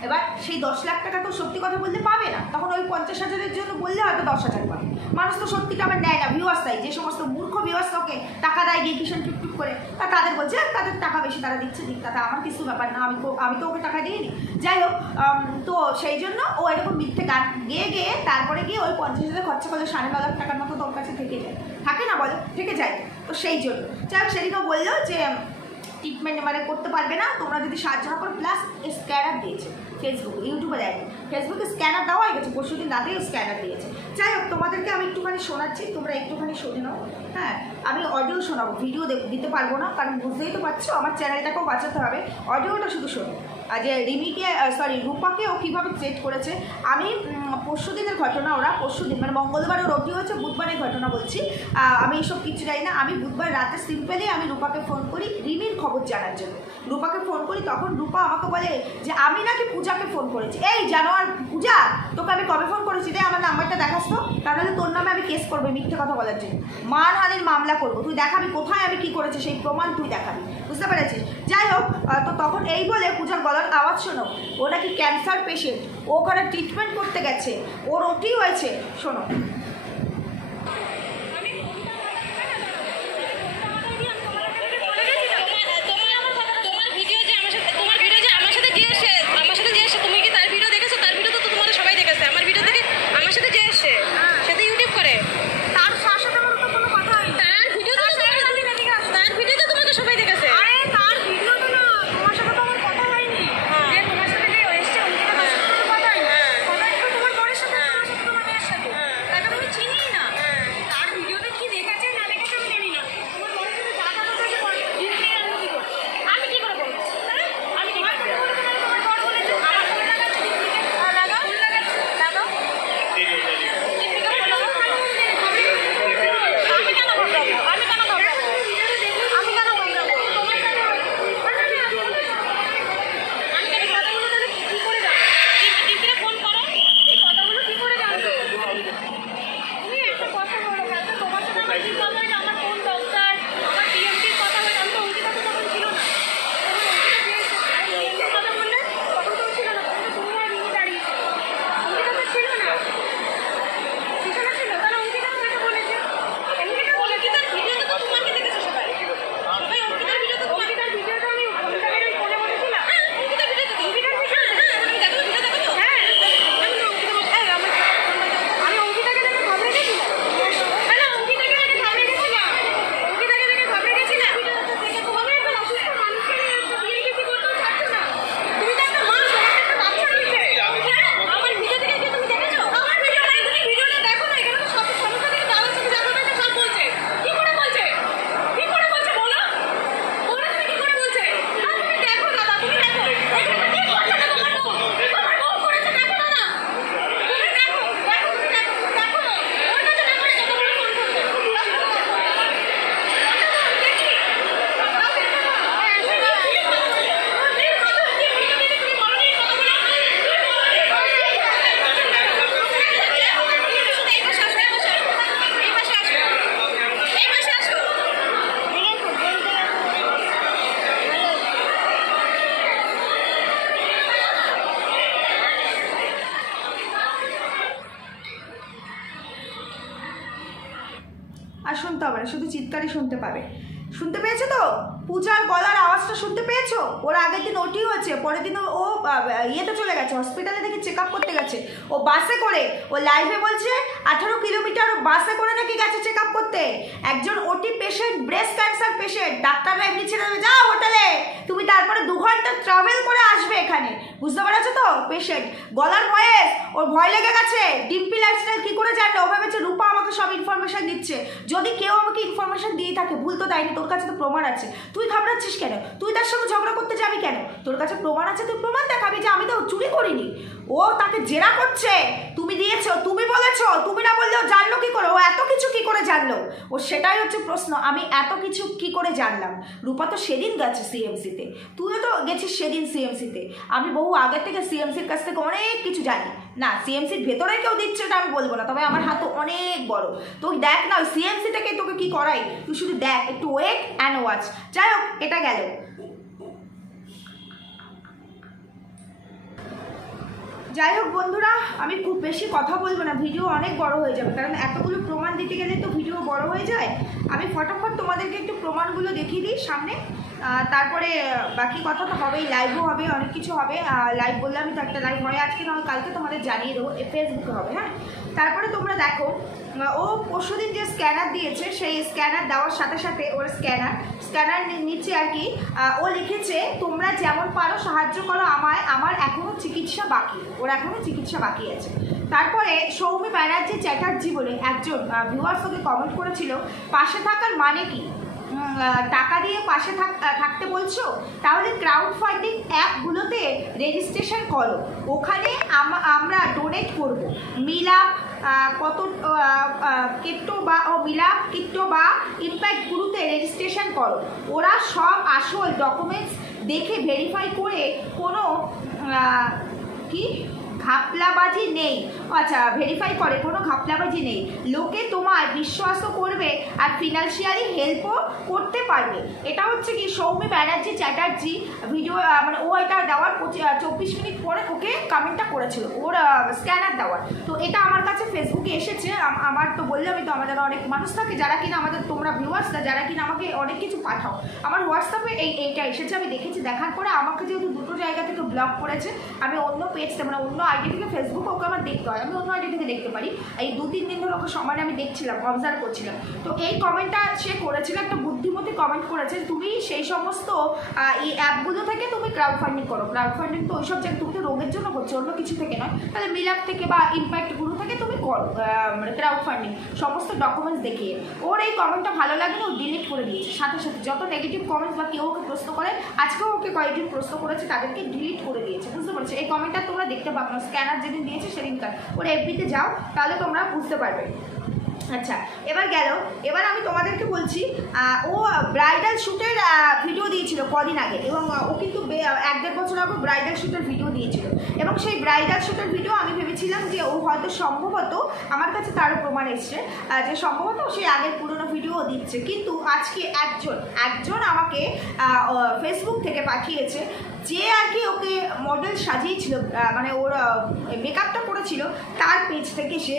এবার সেই 10 লাখ টাকা তো সত্যি কথা বলতে পাবে না, তখন ওই 50,000-এর জন্য বললে হয়তো 10,000 পাবে। মানুষ তো সত্যিটা আবার নেয় না, ভিউয়ার্স তাই, যে সমস্ত মূর্খ ভিউয়ার্স ওকে টাকা দেয় গিয়ে কিষণ টুকটুক করে, তাদের বলছে তাদের টাকা বেশি তারা দিচ্ছে, দিক তাতে আমার কিছু ব্যাপার না, আমি তো ওকে টাকা দিইনি। যাই হোক, তো সেই জন্য ও এরকম মিথ্যে গান গেয়ে তারপরে গিয়ে ওই 50,000 খরচা করলে 9.5 লাখ টাকার মতো তোর কাছে থেকে যায়, থাকে না বলো, থেকে যায়। তো সেই জন্য যাই হোক, সেদিনও বললো যে ট্রিটমেন্ট মানে করতে পারবে না তোমরা যদি সাহায্য না করো, প্লাস স্ক্যানার দিয়েছে ফেসবুকে, ইউটিউবে দেয়নি, ফেসবুকে স্ক্যানার দেওয়া হয়ে গেছে, পরশুদিন রাতেই স্ক্যানার দিয়েছে। যাই হোক, তোমাদেরকে আমি একটুখানি শোনাচ্ছি, তোমরা একটুখানি শুনে নাও। হ্যাঁ, আমি অডিও শোনাবো, ভিডিও দিতে পারবো না, কারণ বুঝতেই তো পারছো আমার চ্যানেলটাকেও বাঁচাতে হবে, অডিওটা শুধু শোনো। আর যে রূপাকে ও কীভাবে সেট করেছে, আমি পরশুদিনের ঘটনা, ওরা পরশুদিন মানে মঙ্গলবার ওর ওটি হচ্ছে, বুধবারের ঘটনা বলছি, আমি এইসব কিছু জানি না। আমি বুধবার রাতে সিম্পলি আমি রূপাকে ফোন করি রিমির খবর জানার জন্য, রূপাকে ফোন করি, তখন রূপা আমাকে বলে যে আমি নাকি পূজাকে ফোন করেছি। এই জানোয়ার পূজা, তোকে আমি কবে ফোন করেছি রে, আমার নাম্বারটা দেখাস তো, তাহলে তোর নামে আমি কেস করবো মিথ্যে কথা বলার জন্য, মানহানির মামলা করবো, তুই দেখাবি কোথায় আমি কি করেছি, সেই প্রমাণ তুই দেখাবি, বুঝতে পেরেছিস। যাই হোক, তো তখন এই বলে পূজার গলার আওয়াজ শোনো, ও নাকি ক্যান্সার পেশেন্ট, ও ওখানে ট্রিটমেন্ট করতে গেছে, ওর ওটি হয়েছে, শোনো। শুনতে হবে না, শুধু চিৎকারই শুনতে পাবে। শুনতে পেয়েছো তো? পূজার গলার আওয়াজটা শুনতে পেয়েছো? ওর আগের দিন ওটি হয়েছে, পরের দিন ও ইয়েতে চলে গেছে, হসপিটালে দেখে চেক আপ করতে গেছে। ও বাসে করে, ও লাইভে বলছে 18 কিলোমিটার বাসে করে নাকি গেছে চেক আপ করতে। একজন ওটি পেশেন্ট, ব্রেস্ট ক্যান্সার পেশেন্ট, ডাক্তাররা এমনি ছেড়ে দেবে যাও হোটেলে, তুমি তারপরে 2 ঘন্টা ট্রাভেল করে আসবে এখানে। বুঝতে পেরেছো তো? পেশেন্ট গলার ভয়েস, ওর ভয় লেগে গেছে। ডিম্পি লাইফস্টাইল কি করে জানলো? ও ভেবেছে রূপা আমাকে সব ইনফরমেশন দিচ্ছে। যদি কেউ আমাকে ইনফরমেশন দিয়ে থাকে, ভুল তো দেয়নি, তোর কাছে তো প্রমাণ আছে, তুই ঘাবড়াচ্ছিস কেন? তুই তার সঙ্গে ঝগড়া করতে যাবি কেন? তোর কাছে প্রমাণ আছে, তুই প্রমাণ দেখাবি যে আমি তো চুরি করিনি। ও তাকে জেরা করছে, তুমি দিয়েছো, তুমি বলেছো, তুমি না বললেও জানলো কি করে? ও এত কিছু কি করে জানলো? ও সেটাই হচ্ছে প্রশ্ন, আমি এত কিছু কি করে জানলাম? রূপা তো সেদিন গেছে সিএমসিতে, তুইও তো গেছিস সেদিন সিএমসিতে। আমি বহু আগের থেকে সিএমসির কাছ থেকে অনেক কিছু জানি। না, সিএমসির ভেতরে কেউ দিচ্ছে এটা আমি বলবো না, তবে আমার হাত অনেক বড়। তুই দেখ না ওই সিএমসি থেকে তোকে কি করাই, তুই শুধু দেখ, একটু ওয়েট অ্যান্ড ওয়াচ। যাই হোক, এটা গেল। যাই হোক বন্ধুরা, আমি খুব বেশি কথা বলবো না, ভিডিও অনেক বড় হয়ে যাবে, কারণ এতগুলো প্রমাণ দিতে গেলে তো ভিডিও বড় হয়ে যায়। আমি ফটাফট তোমাদেরকে একটু প্রমাণগুলো দেখিয়ে দিই সামনে, তারপরে বাকি কথা তো হবেই, লাইভও হবে, অনেক কিছু হবে। লাইভ বললে আমি তো একটা লাইভ হয় আজকে না কালকে তোমাদের জানিয়ে দেবো, ফেসবুকে হবে। হ্যাঁ, তারপরে তোমরা দেখো, ও পরশুদিন যে স্ক্যানার দিয়েছে, সেই স্ক্যানার দেওয়ার সাথে সাথে ওর স্ক্যানার নিচে আর কি ও লিখেছে তোমরা যেমন পারো সাহায্য করো আমায়, আমার এখনও চিকিৎসা বাকি, ওর এখনও চিকিৎসা বাকি আছে। তারপরে সৌমি ব্যানার্জি চ্যাটার্জি বলে একজন ভিউয়ার্স ওকে কমেন্ট করেছিল, পাশে থাকার মানে কি? টাকা দিয়ে পাশে থাকতে বলছো? তাহলে ক্রাউড ফান্ডিং অ্যাপগুলোতে রেজিস্ট্রেশন করো, ওখানে আমরা ডোনেট করব। মিলাপ কত কিট্টো বা ইম্প্যাক্ট গ্রুপে রেজিস্ট্রেশন করো, ওরা সব আসল ডকুমেন্টস দেখে ভেরিফাই করে কোনো কি ঘাপলাবাজি নেই। আচ্ছা, ভেরিফাই করে, কোনো ঘাপলাবাজি নেই। লোকে তোমায় বিশ্বাসও করবে আর ফিনান্সিয়ালি হেল্পও করতে পারবে। এটা হচ্ছে কি সৌমি ব্যানার্জি চ্যাটার্জি ভিডিও, মানে ও এটা দেওয়ার 24 মিনিট পরে ওকে কমেন্টটা করেছিল ওর স্ক্যানার দেওয়ার। তো এটা আমার কাছে ফেসবুকে এসেছে, আমার তো বললামই তো, আমাদের অনেক মানুষ থাকে যারা কিনা আমাদের, তোমরা ভিউয়ার্সরা যারা কিনা আমাকে অনেক কিছু পাঠাও, আমার হোয়াটসঅ্যাপে এইটা এসেছে, আমি দেখেছি। দেখার পরে আমাকে যেহেতু দুটো জায়গা থেকে ব্লক করেছে, আমি অন্য পেজটা মানে অন্য আইডি থেকে, ফেসবুকে ওকে আমার দেখতে হয়, আমি অন্য আইডি থেকে দেখতে পারি। এই 2-3 দিন ধরে ওকে সমানে আমি দেখছিলাম, অবজার্ভ করছিলাম। তো এই কমেন্টটা সে করেছিল, একটা বুদ্ধিমতী কমেন্ট করেছে, তুমি সেই সমস্ত এই অ্যাপগুলো থেকে তুমি ক্রাউড ফান্ডিং করো। ক্রাউড ফান্ডিং তো ওইসব জায়গায় তুমি তো রোগের জন্য করছো, অন্য কিছু থেকে নয়। তাহলে মিলাপ থেকে বা ইম্প্যাক্ট গ্রুপ থেকে তুমি করো মানে ক্রাউড ফান্ডিং, সমস্ত ডকুমেন্টস দেখিয়ে। ওর এই কমেন্টটা ভালো লাগেনি, ও ডিলিট করে দিয়েছে সাথে সাথে। যত নেগেটিভ কমেন্টস বা কেউ ওকে প্রশ্ন করে, আজকেও ওকে কয়েকদিন প্রশ্ন করেছে, তাদেরকে ডিলিট করে দিয়েছে। বুঝতে পারছো? এই কমেন্টটা তোমরা দেখতে পাবো না, স্ক্যানার যেদিন দিয়েছে সেদিনকার। ওর এফবিতে যাও, তাহলে তোমরা বুঝতে পারবে। আচ্ছা, এবার গেল, এবার আমি তোমাদেরকে বলছি, ও ব্রাইডাল শ্যুটের ভিডিও দিয়েছিল কদিন আগে, এবং ও কিন্তু 1-1.5 বছর আগে ব্রাইডাল শ্যুটের ভিডিও দিয়েছিল। এবং সেই ব্রাইডাল শ্যুটের ভিডিও আমি ভেবেছিলাম যে ও হয়তো সম্ভবত, আমার কাছে তারও প্রমাণ এসছে যে সম্ভবত সেই আগের পুরোনো ভিডিও দিচ্ছে। কিন্তু আজকে একজন আমাকে ফেসবুক থেকে পাঠিয়েছে, যে আর কি ওকে মডেল সাজিয়েছিল, মানে ওর মেকআপটা করেছিল, তার পেজ থেকে সে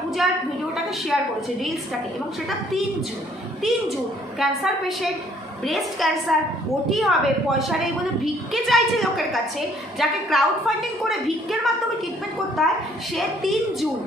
পূজার ভিডিওটাকে শেয়ার করেছে, রিলসটাকে। এবং সেটা 3 June cancer patient, breast cancer, ওটি হবে, পয়সা নেই বলে ভিক্ষে চাইছে লোকের কাছে, যাকে ক্রাউড ফান্ডিং করে ভিক্ষের মাধ্যমে ট্রিটমেন্ট করতে হয়, সে 3 জুন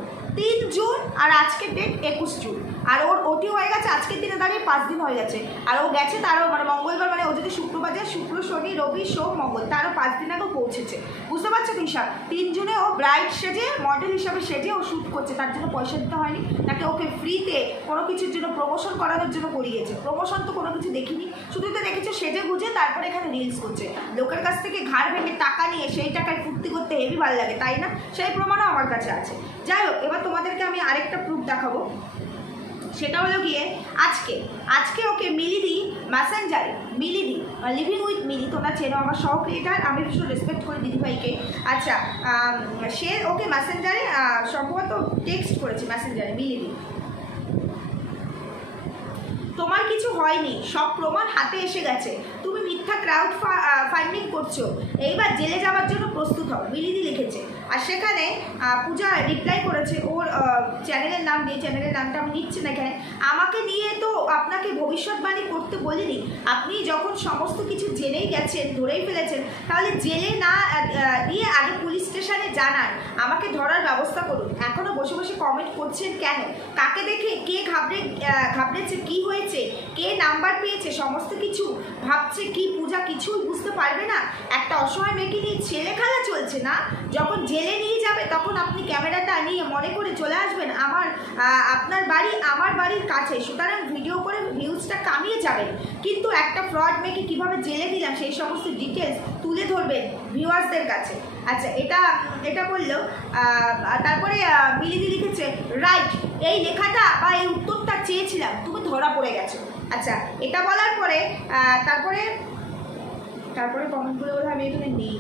আর আজকের ডেট 21 জুন। আর ওর ওটি হয়ে গেছে আজকের দিনে দাঁড়িয়ে 5 দিন হয়ে গেছে। আর ও গেছে তারও মানে মঙ্গলবার, মানে ও যদি শুক্রবার যায়, শুক্র শনি রবি সোম মঙ্গল, তারও 5 দিন আগেও পৌঁছেছে। বুঝতে পারছো হিসাব? 3 জুনে ও ব্রাইড সেজে, মডেল হিসাবে সেজে ও শ্যুট করছে, তার জন্য পয়সা দিতে হয়নি, নাকি ওকে ফ্রিতে কোনো কিছুর জন্য প্রমোশন করানোর জন্য করিয়েছে। প্রমোশন তো কোনো কিছু দেখিনি, শুধু তো দেখেছো সেজে গুজে তারপরে এখানে রিলস করছে, লোকের কাছ থেকে ঘাড় ভেঙে টাকা নিয়ে সেই টাকায় ফুর্তি করতে হেভি ভালো লাগে, তাই না? সেই প্রমাণও আমার কাছে আছে। যাই হোক, এবার তোমাদেরকে আমি আরেকটা প্রুফ দেখাবো। সেটা হলো গিয়ে আজকে ওকে মিলিদি মেসেঞ্জারে, মিলিদি লিভিং উইথ মিলি, তোমরা চেনো, আমার সহ ক্রিয়েটার, আমি ভীষণ রেসপেক্ট করি দিদিভাইকে। আচ্ছা, সে ওকে মেসেঞ্জারে সম্ভবত টেক্সট করেছে, মেসেঞ্জারে, মিলিদি, তোমার কিছু হয়নি, সব প্রমাণ হাতে এসে গেছে, তুমি মিথ্যা ক্রাউড ফান্ডিং করছো, এইবার জেলে যাওয়ার জন্য প্রস্তুত হও, মিলিদি লিখেছে। আর সেখানে পূজা রিপ্লাই করেছে ওর চ্যানেলের নাম দিয়ে, চ্যানেলের নামটা আমি নিচ্ছি না এখানে। আমাকে নিয়ে তো আপনাকে ভবিষ্যৎবাণী করতে বলিনি, আপনি যখন সমস্ত কিছু জেনেই গেছেন, ধরেই ফেলেছেন, তাহলে জেলে না দিয়ে আগে পুলিশ স্টেশনে জানান, আমাকে ধরার ব্যবস্থা করুন। এখনও বসে বসে কমেন্ট করছেন কেন? কাকে দেখে কে ঘাবড়েছে, কি হয়েছে, কে নাম্বার পেয়েছে, সমস্ত কিছু ভাবছে কি পূজা কিছুই বুঝতে পারবে না? একটা অসহায় মেয়েকে নিয়ে ছেলে খেলা চলছে না? যখন জেলে নিয়ে যাবে তখন আপনি ক্যামেরাটা নিয়ে মনে করে চলে আসবেন আপনার বাড়ি আমার বাড়ির কাছে, সুতরাং ভিডিও করে ভিউজটা কামিয়ে যাবেন। কিন্তু একটা ফ্রড মেয়েকে কীভাবে জেলে দিলাম সেই সমস্ত ডিটেলস তুলে ধরবেন ভিউয়ার্সদের কাছে। আচ্ছা, এটা বললো। তারপরে মিলিদি লিখেছে, রাইট, এই লেখাটা বা এই উত্তরটা চেয়েছিলাম, তুমি ধরা পড়ে গেছো। আচ্ছা, এটা বলার পরে তারপরে কমেন্টগুলো বোধহয় আমি এখানে নেই।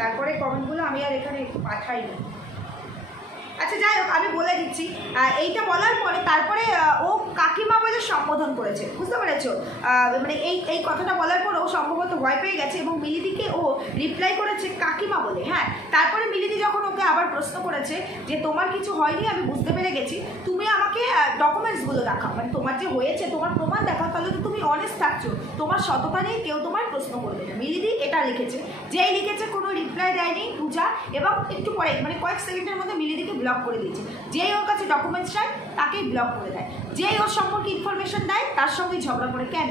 তারপরে কমেন্টগুলো আমি আর এখানে পাঠাইনি। আচ্ছা, যাই হোক, আমি বলে দিচ্ছি। এইটা বলার পরে তারপরে ও কাকিমা বলে সম্বোধন করেছে, বুঝতে পেরেছো? মানে এই কথাটা বলার পর ও সম্ভবত ভয় পেয়ে গেছে এবং মিলিদিকে ও রিপ্লাই করেছে কাকিমা বলে। হ্যাঁ, তারপরে মিলিদি যখন ওকে আবার প্রশ্ন করেছে যে তোমার কিছু হয়নি, আমি বুঝতে পেরে গেছি, তুমি আমাকে ডকুমেন্টসগুলো দেখাও, মানে তোমার যে হয়েছে তোমার প্রমাণ দেখাও, তাহলে তো তুমি অনেস্ট থাকছো, তোমার সততা নেই, কেউ তোমার প্রশ্ন করবে না। মিলিদি এটা লিখেছে। যেই লিখেছে কোনো রিপ্লাই দেয়নি পূজা, এবং একটু পরে মানে কয়েক সেকেন্ডের মধ্যে মিলিদিকে ব্লক করে দিয়েছে। যেই ওর কাছে ডকুমেন্টস চায় তাকেই ব্লক করে দেয়, যেই ওর সম্পর্কে ইনফরমেশন দেয় তার সঙ্গেই ঝগড়া করে। কেন?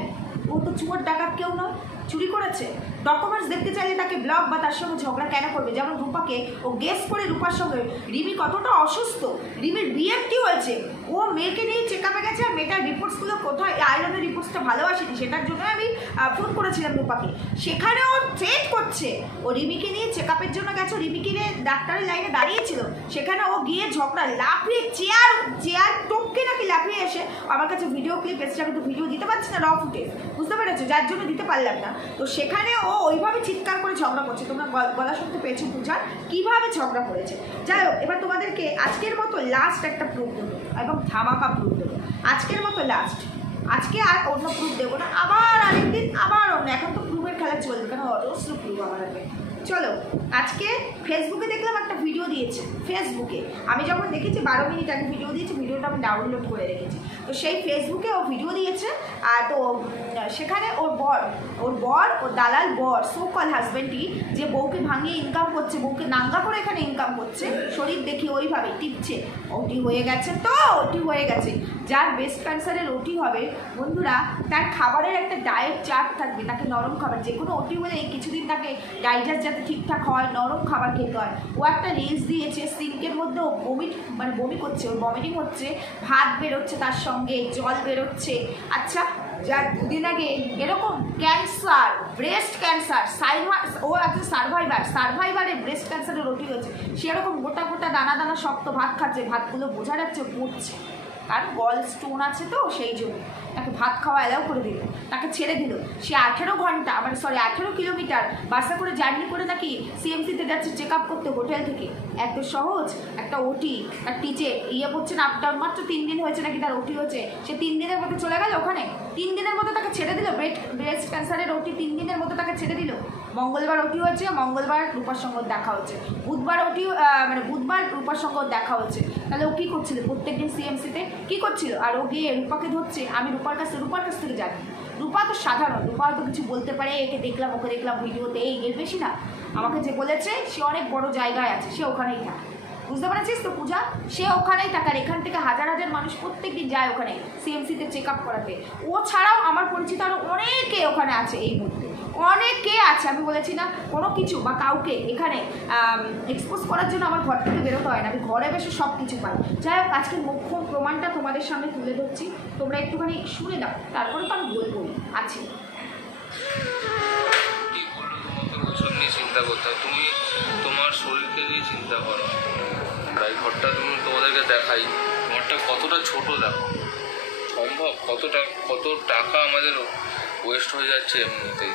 ও তো চুয়োর ডাকাত কেউ নয়, চুরি করেছে। ডকুমেন্টস দেখতে চাইলে তাকে ব্লক বা তার সঙ্গে ঝগড়া কেন করবে? যেমন রূপাকে ও গেস করে রূপার সঙ্গে, রিমি কতটা অসুস্থ, রিমির বিএমটি হয়েছে, ও মেয়েকে নিয়ে চেক আপে গেছে, আর মেয়েটার রিপোর্টসগুলো কোথায়, আয়রনের রিপোর্টসটা ভালোবাসেনি, সেটার জন্য আমি ফোন করেছিলাম রূপাকে। সেখানে ও থ্রেট করছে, ও রিমিকে নিয়ে চেক আপের জন্য গেছে, রিমিকে নিয়ে ডাক্তারের লাইনে দাঁড়িয়েছিল, সেখানে ও গিয়ে ঝগড়া, লাফিয়ে চেয়ার টপকে নাকি লাফিয়ে এসে আমার কাছে ভিডিও ক্লিপ এসেছে, আমি তো ভিডিও দিতে পারছি না, র ফুটেজ, বুঝতে পেরেছো, যার জন্য দিতে পারলাম না। তো সেখানে ও ওইভাবে চিৎকার করে ঝগড়া করছে, তোমরা গলা শুনতে পেয়েছো পূজার কীভাবে ঝগড়া করেছে। যাই হোক, এবার তোমাদেরকে আজকের মতো লাস্ট একটা প্রুফ দেবো এবং ধামাকা প্রুফ দেবো। আজকের মতো লাস্ট, আজকে আর অন্য প্রুফ দেবো না, আবার আরেকদিন আবার অন্য, এখন তো প্রুফের খেলা চলবে, কেন অজস্র প্রুফ আমার হাতে। চলো, আজকে ফেসবুকে দেখলাম একটা ভিডিও দিয়েছে, ফেসবুকে আমি যখন দেখেছি 12 মিনিট আগে ভিডিও দিয়েছে, ভিডিওটা আমি ডাউনলোড করে রেখেছি। তো সেই ফেসবুকে ও ভিডিও দিয়েছে, তো সেখানে ওর দালাল বর, সোকল হাজব্যান্ডই যে বউকে ভাঙিয়ে ইনকাম করছে, বউকে নাঙ্গা করে এখানে ইনকাম করছে, শরীর দেখি ওইভাবে টিপছে, ওটি হয়ে গেছে, তো ওটি হয়ে গেছে। যার ব্রেস্ট ক্যান্সারের ওটি হবে বন্ধুরা, তার খাবারের একটা ডায়েট চার্ট থাকবে, তাকে নরম খাবার, যে কোনো ওটি হলে এই কিছুদিন তাকে ডাইজেস্ট যাতে ঠিকঠাক হয়, নরম খাবার খেতে হয়। ও একটা রিলস দিয়েছে, সিঙ্কের মধ্যে ও বমি করছে, ওর ভমিটিং হচ্ছে, ভাত বেরোচ্ছে, তার সঙ্গে জল বেরোচ্ছে। আচ্ছা, যার দুদিন আগে এরকম ক্যান্সার, ব্রেস্ট ক্যান্সার, ও একটা সার্ভাইভারের ব্রেস্ট ক্যান্সারের রোগী হয়েছে, সেরকম গোটা দানা দানা শক্ত ভাত খাচ্ছে, ভাতগুলো বোঝা যাচ্ছে পড়ছে, কারণ গল স্টোন আছে তো সেই জন্য তাকে ভাত খাওয়া অ্যালাউ করে দিল, তাকে ছেড়ে দিল। সে 18 কিলোমিটার বাসে করে জার্নি করে নাকি সিএমসিতে যাচ্ছে চেক আপ করতে হোটেল থেকে। এত সহজ একটা ওটি, তার টিচে করছে না, আপ ডাউন, মাত্র 3 দিন হয়েছে নাকি তার ওটি হয়েছে, সে 3 দিনের মধ্যে চলে গেল ওখানে, 3 দিনের মধ্যে তাকে ছেড়ে দিল। ব্রেস্ট ক্যান্সারের ওটি 3 দিনের মধ্যে তাকে ছেড়ে দিল। মঙ্গলবার ওটি হয়েছে, মঙ্গলবার রূপার সঙ্গে দেখা হচ্ছে, বুধবার রূপার সঙ্গে দেখা হচ্ছে। তাহলে ও কী করছিল প্রত্যেকদিন সিএমসিতে, কী করছিল? আর ও গিয়ে রূপাকে ধরছে। আমি রূপার কাছ থেকে জানি, রূপা তো সাধারণ, রূপা হয়তো কিছু বলতে পারে, একে দেখলাম ওকে দেখলাম ভিডিওতে, এর বেশি না। আমাকে যে বলেছে সে অনেক বড় জায়গায় আছে, সে ওখানেই থাকে, বুঝতে পেরেছিস তো পূজা? সে ওখানেই থাকার, এখান থেকে হাজার মানুষ প্রত্যেকদিন যায় ওখানে সিএমসিতে চেক আপ করাতে। ও ছাড়াও আমার পরিচিত আরও অনেকে ওখানে আছে, এই মুহূর্তে অনেকে আছে। আমি বলেছি না কোনো কিছু বা কাউকে এখানে এক্সপোজ করার জন্য আমার ঘর থেকে বেরোতে হয় না, আমি ঘরে বসে সব কিছু পাই। যাই হোক, আজকের মুখ্য প্রমাণটা তোমাদের সামনে তুলে ধরছি, তোমরা একটুখানি শুনে দাও, তারপরে তো আমি বলবোই আছি। চিন্তা করতে হয়, তুমি তোমার শরীরকে নিয়ে চিন্তা করো। তাই ঘরটা তোমাদেরকে দেখাই, ঘরটা কতটা ছোট দেখো, সম্ভব কত টাকা আমাদের ওয়েস্ট হয়ে যাচ্ছে এমনিতেই।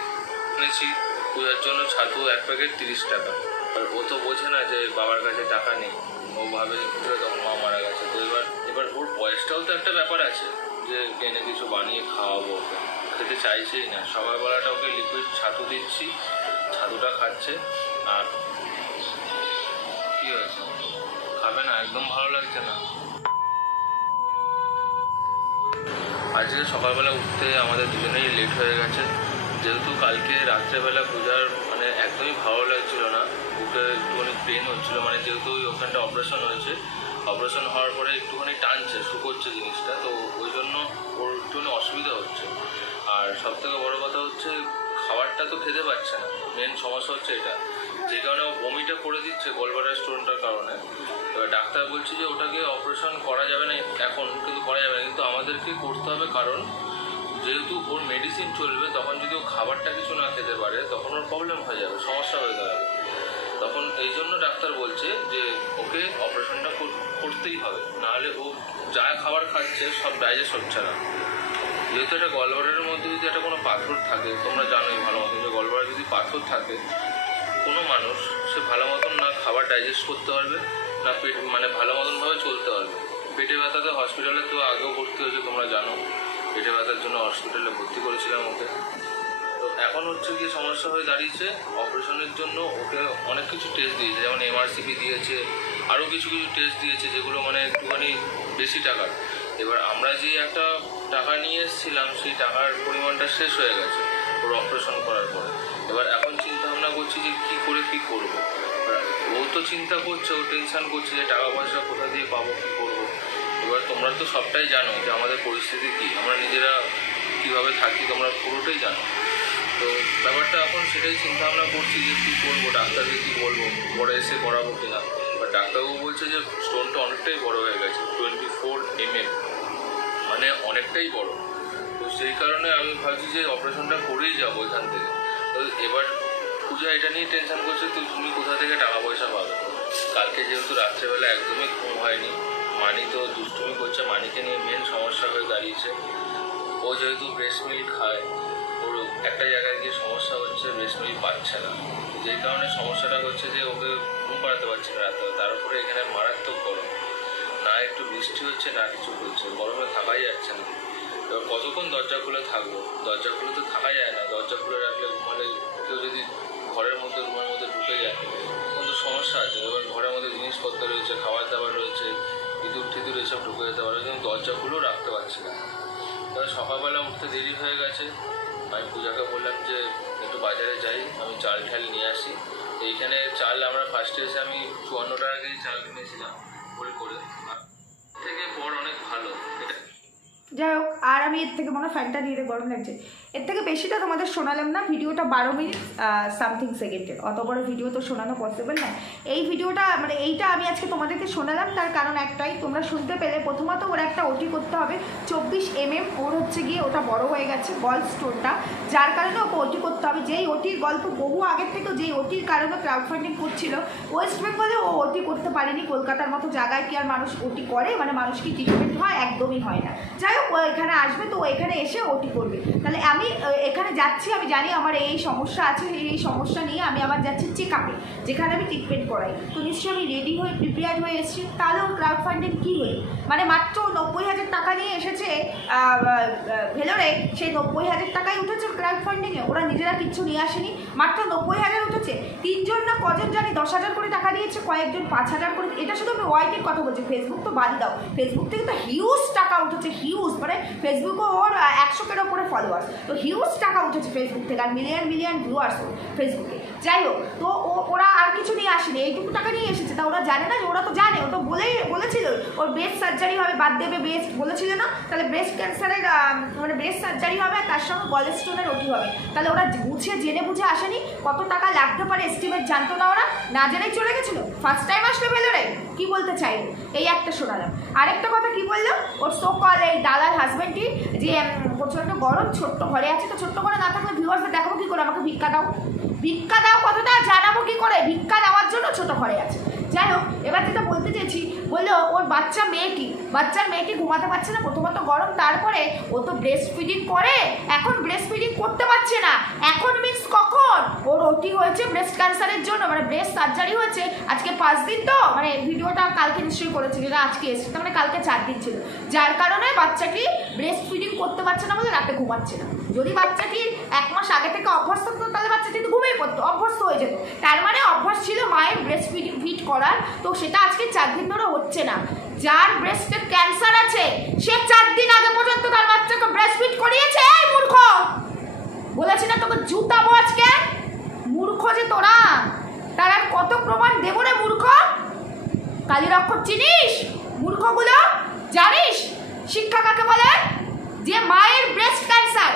শুনেছি পূজার জন্য ছাতু 1 প্যাকেট 30 টাকা, আর ও তো বোঝে না যে বাবার কাছে টাকা নেই, ও ভাবে যে তখন মা মারা গেছে। তো এবার ওর বয়সটাও তো একটা ব্যাপার আছে, যে এনে কিছু বানিয়ে খাওয়াবো, ওকে খেতে চাইছেই না। সকালবেলাটা ওকে লিকুইড ছাতু দিচ্ছি, ছাতুটা খাচ্ছে। আর কি হয়েছে, খাবে না? একদম ভালো লাগছে না। আজকে সকালবেলা উঠতে আমাদের দুজনেই লেট হয়ে গেছে, যেহেতু কালকে রাত্রেবেলা পূজার মানে একদমই ভালো লাগছিল না, বুকে একটুখানি পেন হচ্ছিল, মানে যেহেতু ওখানটা অপারেশন হয়েছে, অপারেশন হওয়ার পরে একটুখানি টানছে, শুকোচ্ছে জিনিসটা, তো ওই জন্য ওর একটুখানি অসুবিধা হচ্ছে। আর সব থেকে বড়ো কথা হচ্ছে খাবারটা তো খেতে পারছে না, মেন সমস্যা হচ্ছে এটা, যে কারণে ও বমিটা করে দিচ্ছে গলব্লাডার স্টোনটার কারণে। এবার ডাক্তার বলছে যে ওটাকে অপারেশন করা যাবে না এখন, কিন্তু করা যাবে না, কিন্তু আমাদেরকে করতে হবে, কারণ যেহেতু ওর মেডিসিন চলবে, তখন যদি ও খাবারটা কিছু না খেতে পারে তখন ওর প্রবলেম হয়ে যাবে, সমস্যা হয়ে দাঁড়াবে। তখন এই জন্য ডাক্তার বলছে যে ওকে অপারেশনটা করতেই হবে, নাহলে ও যা খাবার খাচ্ছে সব ডাইজেস্ট হচ্ছে না। যেহেতু একটা গলব্লাডারের মধ্যে যদি একটা কোনো পাথর থাকে, তোমরা জানোই ভালো মতো যে গলব্লাডারে যদি পাথর থাকে, কোনো মানুষ সে ভালো মতন না খাবার ডাইজেস্ট করতে পারবে, না পেট মানে ভালো মতনভাবে চলতে পারবে। পেটে ব্যথাতে হসপিটালে তো আগেও ভর্তি হয়েছে, তোমরা জানো, পেটে ব্যথার জন্য হসপিটালে ভর্তি করেছিলাম ওকে। তো এখন হচ্ছে গিয়ে সমস্যা হয়ে দাঁড়িয়েছে, অপারেশনের জন্য ওকে অনেক কিছু টেস্ট দিয়েছে, যেমন MRCP দিয়েছে, আরও কিছু কিছু টেস্ট দিয়েছে, যেগুলো মানে একটুখানি বেশি টাকার। এবার আমরা যে একটা টাকা নিয়ে এসেছিলাম, সেই টাকার পরিমাণটা শেষ হয়ে গেছে ওর অপারেশন করার পরে। এবার এখন চিন্তা ভাবনা করছি যে কী করে কী করবো। ও তো চিন্তা করছে, ও টেনশান করছে যে টাকা পয়সা কোথা দিয়ে পাবো, কী করবো। এবার তোমরা তো সবটাই জানো যে আমাদের পরিস্থিতি কী, আমরা নিজেরা কীভাবে থাকি তোমরা পুরোটাই জানো। তো ব্যাপারটা এখন সেটাই চিন্তা ভাবনা করছি যে কী করবো, ডাক্তারকে কী বলবো, পরে এসে করাবো কিনা। এবার ডাক্তারবাবু বলছে যে স্টোনটা অনেকটাই বড় হয়ে গেছে, 24 mm, মানে অনেকটাই বড়। তো সেই কারণে আমি ভাবছি যে অপারেশনটা করেই যাবো এখান থেকে। তো এবার পূজা এটা নিয়ে টেনশন করছে, তো তুমি কোথা থেকে টাকা পয়সা পাবে। কালকে যেহেতু রাত্রেবেলা একদমই ঘুম হয়নি, মানি তো দুষ্টুমি করছে, মানিকে নিয়ে মেন সমস্যা হয়ে দাঁড়িয়েছে। ও যেহেতু ব্রেস্ট মিল্ক খায়, ওর একটা জায়গায় গিয়ে সমস্যা হচ্ছে, ব্রেস্ট মিল্ক পাচ্ছে না, যেই কারণে সমস্যাটা হচ্ছে যে ওকে ঘুম পাড়াতে পারছে না রাতে। তার উপরে এখানে মারাত্মক গরম, না একটু বৃষ্টি হচ্ছে না কিছু হচ্ছে, গরমে থাকাই যাচ্ছে না। এবার কতক্ষণ দরজা খুলে থাকবো, দরজা খুলে তো থাকা যায় না, দরজা খুলে রাখলে ঘুমালে কেউ যদি ঘরের মধ্যে রুমের মধ্যে ঢুকে যায় তখন তো সমস্যা আছে। এবার ঘরের মধ্যে জিনিসপত্র রয়েছে, খাবার দাবার রয়েছে, ইঁদুর টিঁদুর এসব ঢুকে যেতে পারে, কিন্তু দরজা খুলেও রাখতে পারছি না। এবার সকালবেলা উঠতে দেরি হয়ে গেছে, আমি পূজাকে বললাম যে একটু বাজারে যাই, আমি চাল ঠাল নিয়ে আসি। এইখানে চাল আমরা ফার্স্টে এসে আমি 54 টাকা কেজি চাল কিনেছিলাম ভুল করে, থেকে বড় অনেক ভালো এটা। যাই হোক, আর আমি এর থেকে মনে হয় ফ্যানটা দিয়ে গরম লাগছে, এর থেকে বেশিটা তোমাদের শোনালাম না। ভিডিওটা 12 মিনিট সামথিং সেকেন্ডের, অত বড় ভিডিও তো শোনানো পসিবল না। এই ভিডিওটা মানে এইটা আমি আজকে তোমাদেরকে শোনালাম, তার কারণ একটাই, তোমরা শুনতে পেলে প্রথমত ওর একটা ওটি করতে হবে 24 mm, ওর হচ্ছে গিয়ে ওটা বড় হয়ে গেছে গল স্টোনটা, যার কারণে ওকে ওটি করতে হবে। যেই ওটির গল্প বহু আগের থেকে, যেই ওটির কারণে ক্রাউড ফান্ডিং করছিল ওয়েস্ট বেঙ্গলে, ও ওটি করতে পারেনি। কলকাতার মতো জায়গায় কি আর মানুষ ওটি করে, মানে মানুষ কি ট্রিটমেন্ট হয়, একদমই হয় না। যাই হোক, ও এখানে আসবে, তো ও এখানে এসে ওটি করবে। তাহলে আমি এখানে যাচ্ছি, আমি জানি আমার এই সমস্যা আছে, এই সমস্যা নিয়ে আমি আবার যাচ্ছি চেক আপে, যেখানে আমি ট্রিটমেন্ট করাই। তো নিশ্চয়ই আমি রেডি হয়ে প্রিপেয়ার হয়ে এসেছি। তাহলে ওর ক্রাউড ফান্ডিং কী হয়ে, মানে মাত্র 90,000 টাকা নিয়ে এসেছে ভেলোরে, সেই 90,000 টাকাই উঠেছে ক্রাউড ফান্ডিংয়ে। ওরা নিজেরা কিচ্ছু নিয়ে আসেনি, মাত্র 90,000 উঠেছে। 3 জন না কজন জানি 10,000 করে টাকা দিয়েছে, কয়েকজন 5,000 করে। এটা শুধু আমি ওয়াইটির কথা বলছি, ফেসবুক তো বাদ দাও, ফেসবুক থেকে তো হিউজ টাকা উঠেছে, হিউজ, মানে ফেসবুকে ওর 100-এর ওপরে ফলোয়ার্স, তো হিউজ টাকা উঠেছে ফেসবুক থেকে, আর মিলিয়ন মিলিয়ন ভিউয়ার্স ওর ফেসবুকে। যাই হোক, তো ওরা আর কিছু নিয়ে আসেনি, এইটুকু টাকা নিয়ে এসেছে। তা ওরা জানে না যে, ওরা তো জানে, ও তো বলেছিল ওর ব্রেস্ট সার্জারি হবে, বাদ দেবে ব্রেস্ট বলেছিল না, তাহলে ব্রেস্ট ক্যান্সারের মানে ব্রেস্ট সার্জারি হবে, আর তার সঙ্গে গল স্টোনের ওটি হবে। তাহলে ওরা বুঝে জেনে বুঝে আসেনি, কত টাকা লাগতে পারে এস্টিমেট জানতো না, ওরা না জেনেই চলে গেছিলো। ফার্স্ট টাইম আসলে ভেলোরে কি বলতে চাইলো, এই একটা শোনালাম। আরেকটা কথা কি বললো, ওর সো কল এই দালাল হাজব্যান্ডটি, যে প্রচণ্ড গরম, ছোট্ট ঘরে আছে, তো ছোট্ট ঘরে না থাকলে ভিউয়ার্সদের দেখাবো কী করে, আমাকে ভিক্ষা দাও, ভিক্ষা দাও কথাটা জানাবো কী করে, ভিক্ষা দেওয়ার জন্য ছোট ঘরে আছে। যাই হোক, এবার যেটা বলতে চেয়েছি, বললো ওর বাচ্চার মেয়েটি ঘুমাতে পারছে না, প্রথমত গরম, তারপরে ও তো ব্রেস্ট ফিডিং করে, এখন ব্রেস্ট ফিডিং করতে পারছে না। এখন মিন্স কখন ওর ওটি হয়েছে ব্রেস্ট ক্যান্সারের জন্য, মানে ব্রেস্ট সার্জারি হয়েছে আজকে 5 দিন, তো মানে ভিডিওটা কালকে নিশ্চয়ই করেছে, যেটা আজকে এসেছে, তার মানে কালকে 4 দিন ছিল, যার কারণে বাচ্চাটি ব্রেস্ট ফিডিং করতে পারছে না বলে রাতে ঘুমাচ্ছে না। যদি বাচ্চাটির 1 মাস আগে থেকে অভ্যস্ত হতো, তাহলে বাচ্চাটি তো ঘুমিয়ে পড়তো, অভ্যস্ত হয়ে যেত। তার মানে অভ্যাস ছিল মায়ের ব্রেস্ট ফিড করার, তো সেটা আজকে 4 দিন ধরে হচ্ছে না। যার ব্রেস্টের ক্যান্সার আছে সে 4 দিন আগে পর্যন্ত তার বাচ্চাকে ব্রেস্ট ফিড করিয়েছে। এই মূর্খ, বলেছি না তোকে জুতাবো আজকে, মূর্খ যে তোরা। তার আর কত প্রমাণ দেবো রে মূর্খ? কালীর অক্ষর চিনিস? মূর্খগুলো জানিস শিক্ষা কাকে বলে? যে মায়ের ব্রেস্ট ক্যান্সার,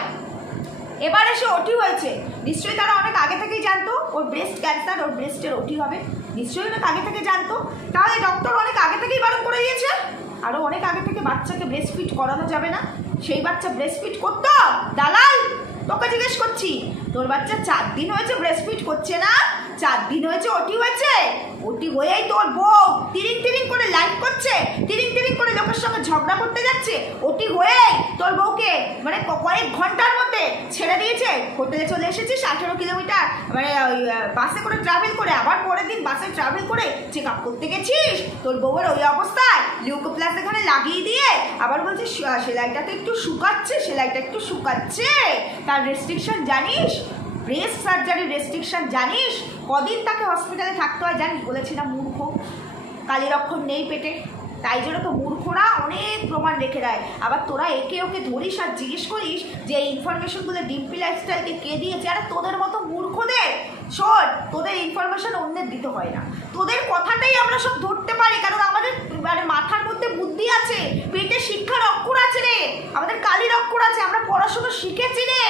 এবার এসে ওটি হয়েছে, নিশ্চয়ই তারা অনেক আগে থেকেই জানতো ওর ব্রেস্ট ক্যান্সার, ওর ব্রেস্টের ওটি হবে, নিশ্চয়ই অনেক আগে থেকে জানতো। তাহলে ডক্টর অনেক আগে থেকেই বারণ করে দিয়েছে। আরও অনেক আগে থেকে বাচ্চাকে ব্রেস্ট ফিড করানো যাবে না। সেই বাচ্চা ব্রেস্ট ফিড করতো? দালাল, তোকে জিজ্ঞেস করছি, তোর বাচ্চা 4 দিন হয়েছে ব্রেস্ট ফিড করছে না? 4 দিন হয়েছে ওটি হয়েছে? ওটি হয়েই তোর বউ তিরিং তিরিং করে লাইক করছে, তিরিং তিরিং করে লোকের সঙ্গে ঝগড়া করতে যাচ্ছে। ওটি হয়েই তোর বউকে মানে কয়েক ঘন্টার মধ্যে ছেড়ে দিয়েছে, হোটেলে চলে এসেছিস 18 কিলোমিটার মানে বাসে করে ট্রাভেল করে, আবার পরের দিন বাসে ট্রাভেল করে চেক আপ করতে গেছিস। তোর বউয়ের ওই অবস্থায় লিউকোপ্লাস এখানে লাগিয়ে দিয়ে আবার বলছিস সেলাইটা তো একটু শুকাচ্ছে, সেলাইটা একটু শুকাচ্ছে। তার রেস্ট্রিকশন জানিস? ব্রেস্ট সার্জারি রেস্ট্রিকশন জানিস? কদিন তাকে হসপিটালে থাকতে হয় জানিস? বলেছি না মূর্খ, কালীর অক্ষর নেই পেটে, তাই জন্য তো মূর্খরা অনেক প্রমাণ রেখে দেয়। আবার তোরা একে ওকে ধরিস আর জিজ্ঞেস করিস যে এই ইনফরমেশনগুলো ডিম্পি লাইফস্টাইলকে কে দিয়েছে। আরে তোদের মতো মূর্খদের শোন, তোদের ইনফরমেশন অন্যের দিতে হয় না, তোদের কথাটাই আমরা সব ধরতে পারি, কারণ আমাদের মানে মাথার মধ্যে বুদ্ধি আছে, পেটে শিক্ষার অক্ষর আছে রে, আমাদের কালীর অক্ষর আছে, আমরা পড়াশোনা শিখেছি রে।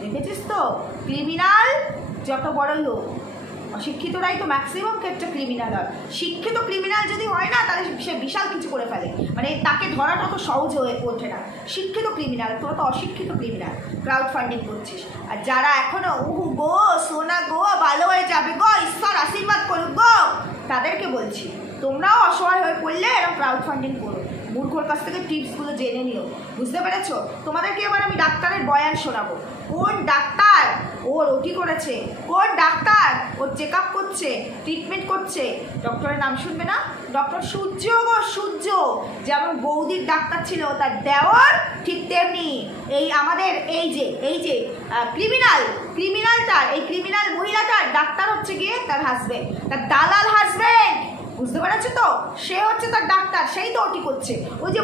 দেখেছিস তো ক্রিমিনাল যত বড়ই হোক, অশিক্ষিতরাই তো ম্যাক্সিমাম ক্ষেত্রে ক্রিমিনাল হয়। শিক্ষিত ক্রিমিনাল যদি হয় না তাহলে সে বিশাল কিছু করে ফেলে, মানে তাকে ধরাটা তো সহজ হয়ে ওঠে না। শিক্ষিত ক্রিমিনাল, তোরা তো অশিক্ষিত ক্রিমিনাল, ক্রাউড ফান্ডিং করছিস। আর যারা এখনো উহু গো সোনা গো ভালো হয়ে যাবে গো, ঈশ্বর আশীর্বাদ করুক গো, তাদেরকে বলছি তোমরাও অসহায় হয়ে পড়লে এরকম ক্রাউড ফান্ডিং করো, মূর্খর কাছ থেকে টিপসগুলো জেনে নিও, বুঝতে পেরেছো? তোমাদেরকে এবার আমি ডাক্তারের বয়ান শোনাবো। কোন ডাক্তার ওর ওটি করেছে, কোন ডাক্তার ওর চেক আপ করছে, ট্রিটমেন্ট করছে, ডক্টরের নাম শুনবে না? ডক্টর সূর্য গো, সূর্য। যেমন বৌদির ডাক্তার ছিল তার দেওর, ঠিক তেমনি এই আমাদের এই যে ক্রিমিনালটার, এই ক্রিমিনাল মহিলাটার ডাক্তার হচ্ছে গিয়ে তার হাজবেন্ড, তার দালাল হাজবেন্ড, বুঝতে পারছো তো? সে হচ্ছে তার ডাক্তার, সেই তো ওটি করছে। ওই যে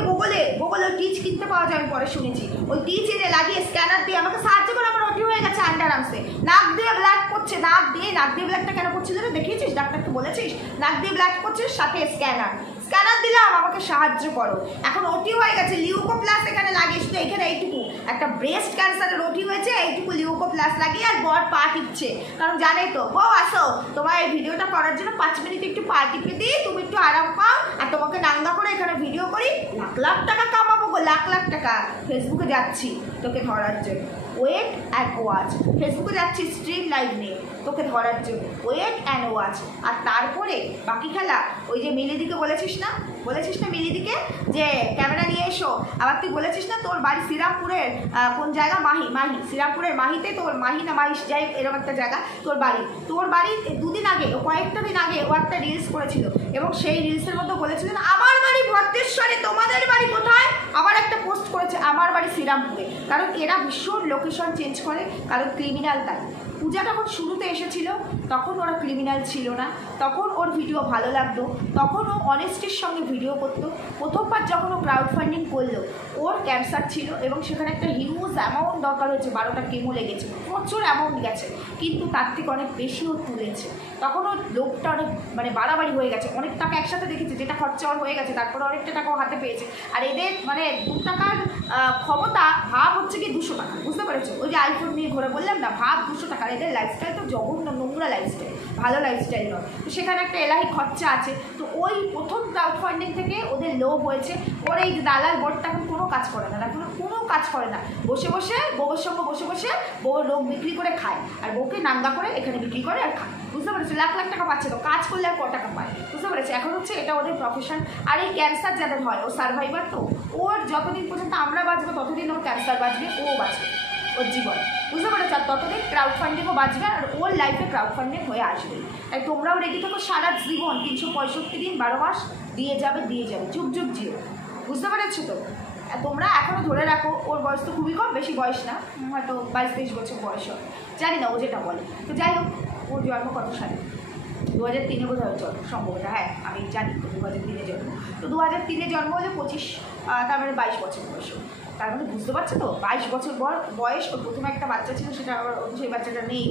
বগলে টিচ কিনতে পাওয়া যায়, আমি পরে শুনেছি, ওই টিচ এনে লাগিয়ে স্ক্যানার দিয়ে আমাকে সাহায্য করে, আমার ওটি হয়ে গেছে আন্ডার আর্মসে। নাক দিয়ে ব্লাড পড়ছে, নাক দিয়ে ব্লাডটা কেন পড়ছিল রে দেখিয়েছিস? ডাক্তারকে বলেছিস নাক দিয়ে ব্লাড পড়ছে, সাথে স্ক্যানার দিলাম আমাকে সাহায্য করো। এখন ওটি হয়ে গেছে, লিউকোপ্লাস এখানে লাগিয়ে, শুধু এখানে এইটুকু একটা ব্রেস্ট ক্যান্সারের ওটি হয়েছে, এইটুকু লিউকোপ্লাস লাগিয়ে আর বর পা টিপছে, কারণ জানেই তো বউ আসো তোমার এই ভিডিওটা করার জন্য 5 মিনিট একটু পা টিপে দিই, তুমি একটু আরাম পাও, আর তোমাকে নাঙ্গা করে এখানে ভিডিও করি, লাখ লাখ টাকা কামাবো গো, লাখ লাখ টাকা। ফেসবুকে যাচ্ছি তোকে ধরার জন্য, ওয়েট অ্যান্ড ওয়াচ, ফেসবুকে যাচ্ছি স্ট্রিম লাইভ নিয়ে তোকে ধরার জন্য, ওয়েট অ্যান্ড ওয়াচ। আর তারপরে বাকি খেলা ওই যে মিলিদিকে বলেছিস না মিলিদিকে যে ক্যামেরা নিয়ে এসো, আবার তুই বলেছিস না তোর বাড়ি শ্রীরামপুরের কোন জায়গা, মাহি শ্রীরামপুরের মাহিতে, তোর মাহি না মাহিস যাই এরকম একটা জায়গা তোর বাড়ি 2 দিন আগে, কয়েকটা দিন আগে ও একটা রিলস করেছিল, এবং সেই রিলসের মধ্যে বলেছিলেন আমার বাড়ি ভদ্রেশ্বরে, তোমাদের বাড়ি কোথায়? আবার একটা পোস্ট করেছে আমার বাড়ি শ্রীরামপুরে, কারণ এরা ভীষণ লোকেশন চেঞ্জ করে, কারণ ক্রিমিনাল তাই। পূজা যখন শুরুতে এসেছিল তখন ওরা ক্রিমিনাল ছিল না, তখন ওর ভিডিও ভালো লাগতো, তখন ও অনেস্টির সঙ্গে ভিডিও করতো। প্রথমবার যখন ও ক্রাউড ফান্ডিং করলো, ওর ক্যান্সার ছিল এবং সেখানে একটা হিউজ অ্যামাউন্ট দরকার হয়েছে, 12টা কেমো লেগেছে, প্রচুর অ্যামাউন্ট গেছে, কিন্তু তার থেকে অনেক বেশি ও তুলেছে। তখন ওর লোকটা অনেক মানে বাড়াবাড়ি হয়ে গেছে, অনেক টাকা একসাথে দেখেছে, যেটা খরচা ওর হয়ে গেছে, তারপরে অনেকটা টাকাও হাতে পেয়েছে। আর এদের মানে 2 টাকার ক্ষমতা, ভাব হচ্ছে কি 200 টাকা, বুঝতে পেরেছো? ওই যে আইফোন নিয়ে ঘুরে বললাম না, ভাব 200 টাকা। এদের লাইফস্টাইল তো জঘন্য নোংরা লাইফস্টাইল, ভালো লাইফস্টাইল নয়। তো সেখানে একটা এলাহি খরচা আছে। তো ওই প্রথম ক্রাউড ফান্ডিং থেকে ওদের লোভ হয়েছে। ওর এই দালাল বোর্ডটা এখন কোনো কাজ করে না, এখন কোনো কাজ করে না, বসে বউয়ের সঙ্গে বসে বউয়ের লোক বিক্রি করে খায়, আর বউকে নাঙ্গা করে এখানে বিক্রি করে আর খায়, বুঝতে পেরেছি? লাখ লাখ টাকা পাচ্ছে, তো কাজ করলে আর কত টাকা পায়, বুঝতে পেরেছি? এখন হচ্ছে এটা ওদের প্রফেশন। আর এই ক্যান্সার যাদের হয়, ও সার্ভাইভার, তো ওর যতদিন পর্যন্ত আমরা বাঁচবো ততদিন ওর ক্যান্সার বাঁচবে, ও বাঁচবে ওর জীবন, বুঝতে পেরেছ? আর ততদিন ক্রাউড ফান্ডিংও বাঁচবে, আর ওর লাইফে ক্রাউড ফান্ডিং হয়ে আসবে। তাই তোমরাও রেডি থাকো, সারা জীবন 365 দিন 12 মাস দিয়ে যাবে, যুগ জিও, বুঝতে পেরেছো তো? তোমরা এখনও ধরে রাখো ওর বয়স তো খুবই কম, বেশি বয়স না, হয়তো 22-23 বছর বয়স হয়, জানি না ও যেটা বলে। তো যাই হোক, ওর জন্ম কত সালে? 2003 বোধ হয় জন্ম সম্ভবত, হ্যাঁ আমি জানি তো 2003 জন্ম। তো 2003 জন্ম হলে 25, তার মানে 22 বছর বয়স। তার মানে বুঝতে পারছো তো, 22 বছর বয়স। ওর প্রথমে একটা বাচ্চা ছিল, সেটা আবার সেই বাচ্চাটা নেই,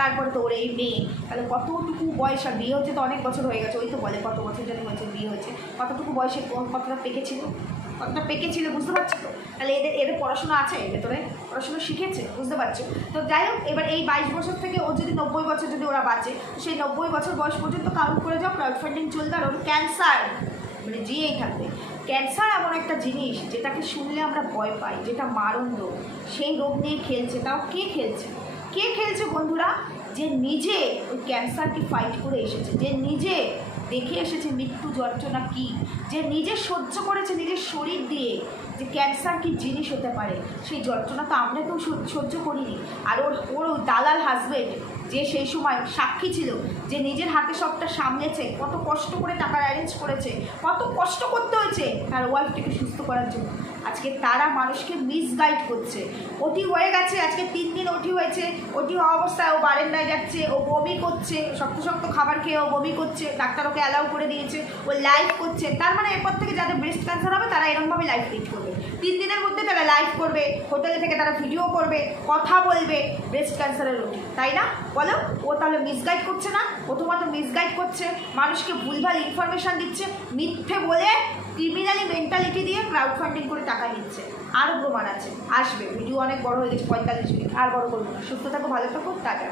তারপরে তো ওর এই মেয়ে, তাহলে কতটুকু বয়স। আর বিয়ে হচ্ছে তো অনেক বছর হয়ে গেছে, ওই তো বলে কত বছর জানি হয়েছে বিয়ে হয়েছে, কতটুকু বয়সে কতটা পেকেছিল, বুঝতে পারছো তো। তাহলে এদের পড়াশোনা আছে ভেতরে, পড়াশোনা শিখেছে, বুঝতে পারছো তো। যাই হোক, এবার এই 22 বছর থেকে ও যদি 90 বছর যদি ওরা বাঁচে, সেই 90 বছর বয়স পর্যন্ত কাউন্ট করে যাও, ক্রাউড ফান্ডিং চলবে। আর ওর ক্যান্সার মানে জিয়েই থাকবে। ক্যান্সার এমন একটা জিনিস যেটাকে শুনলে আমরা ভয় পাই, যেটা মারণ রোগ, সেই রোগ নিয়ে খেলছে। তাও কে খেলছে বন্ধুরা? যে নিজে ওই ক্যান্সারকে ফাইট করে এসেছে, যে নিজে দেখে এসেছে মৃত্যু যন্ত্রণা কী, যে নিজে সহ্য করেছে নিজের শরীর দিয়ে যে ক্যান্সার কী জিনিস হতে পারে, সেই যন্ত্রণা তো আমরা কেউ সহ্য করিনি। আর ওর দালাল হাজবেন্ড যে সেই সময় সাক্ষী ছিল, যে নিজের হাতে সবটা সামলেছে, কত কষ্ট করে টাকা অ্যারেঞ্জ করেছে, কত কষ্ট করতে হয়েছে তার ওয়াইফটিকে সুস্থ করার জন্য। আজকে তারা মানুষকে মিসগাইড করছে। ওটি হয়ে গেছে, আজকে 3 দিন ওটি হয়েছে, ওটি হওয়া অবস্থায় ও বারেন্দায় যাচ্ছে, ও বমি করছে, শক্ত খাবার খেয়ে ও বমি করছে, ডাক্তার ওকে অ্যালাউ করে দিয়েছে, ও লাইভ করছে। তার মানে এরপর থেকে যাদের ব্রেস্ট ক্যান্সার হবে তারা এরকমভাবে লাইভ লিড করবে। 3 দিনের মধ্যে তারা লাইভ করবে, হোটেলে থেকে তারা ভিডিও করবে, কথা বলবে ব্রেস্ট ক্যান্সারের রোগী, তাই না? বলো, ও তাহলে মিসগাইড করছে না? প্রথমত মিসগাইড করছে, মানুষকে ভুলভাল ইনফরমেশান দিচ্ছে, মিথ্যে বলে ক্রিমিনালি মেন্টালিটি দিয়ে ক্রাউড ফান্ডিং করে টাকা নিচ্ছে। আরও প্রমাণ আছে, আসবে। ভিডিও অনেক বড় হয়ে গেছে, 45 মিনিট, আর বড় করবো না। সুস্থ থাকো, ভালো থাকো, টাটা।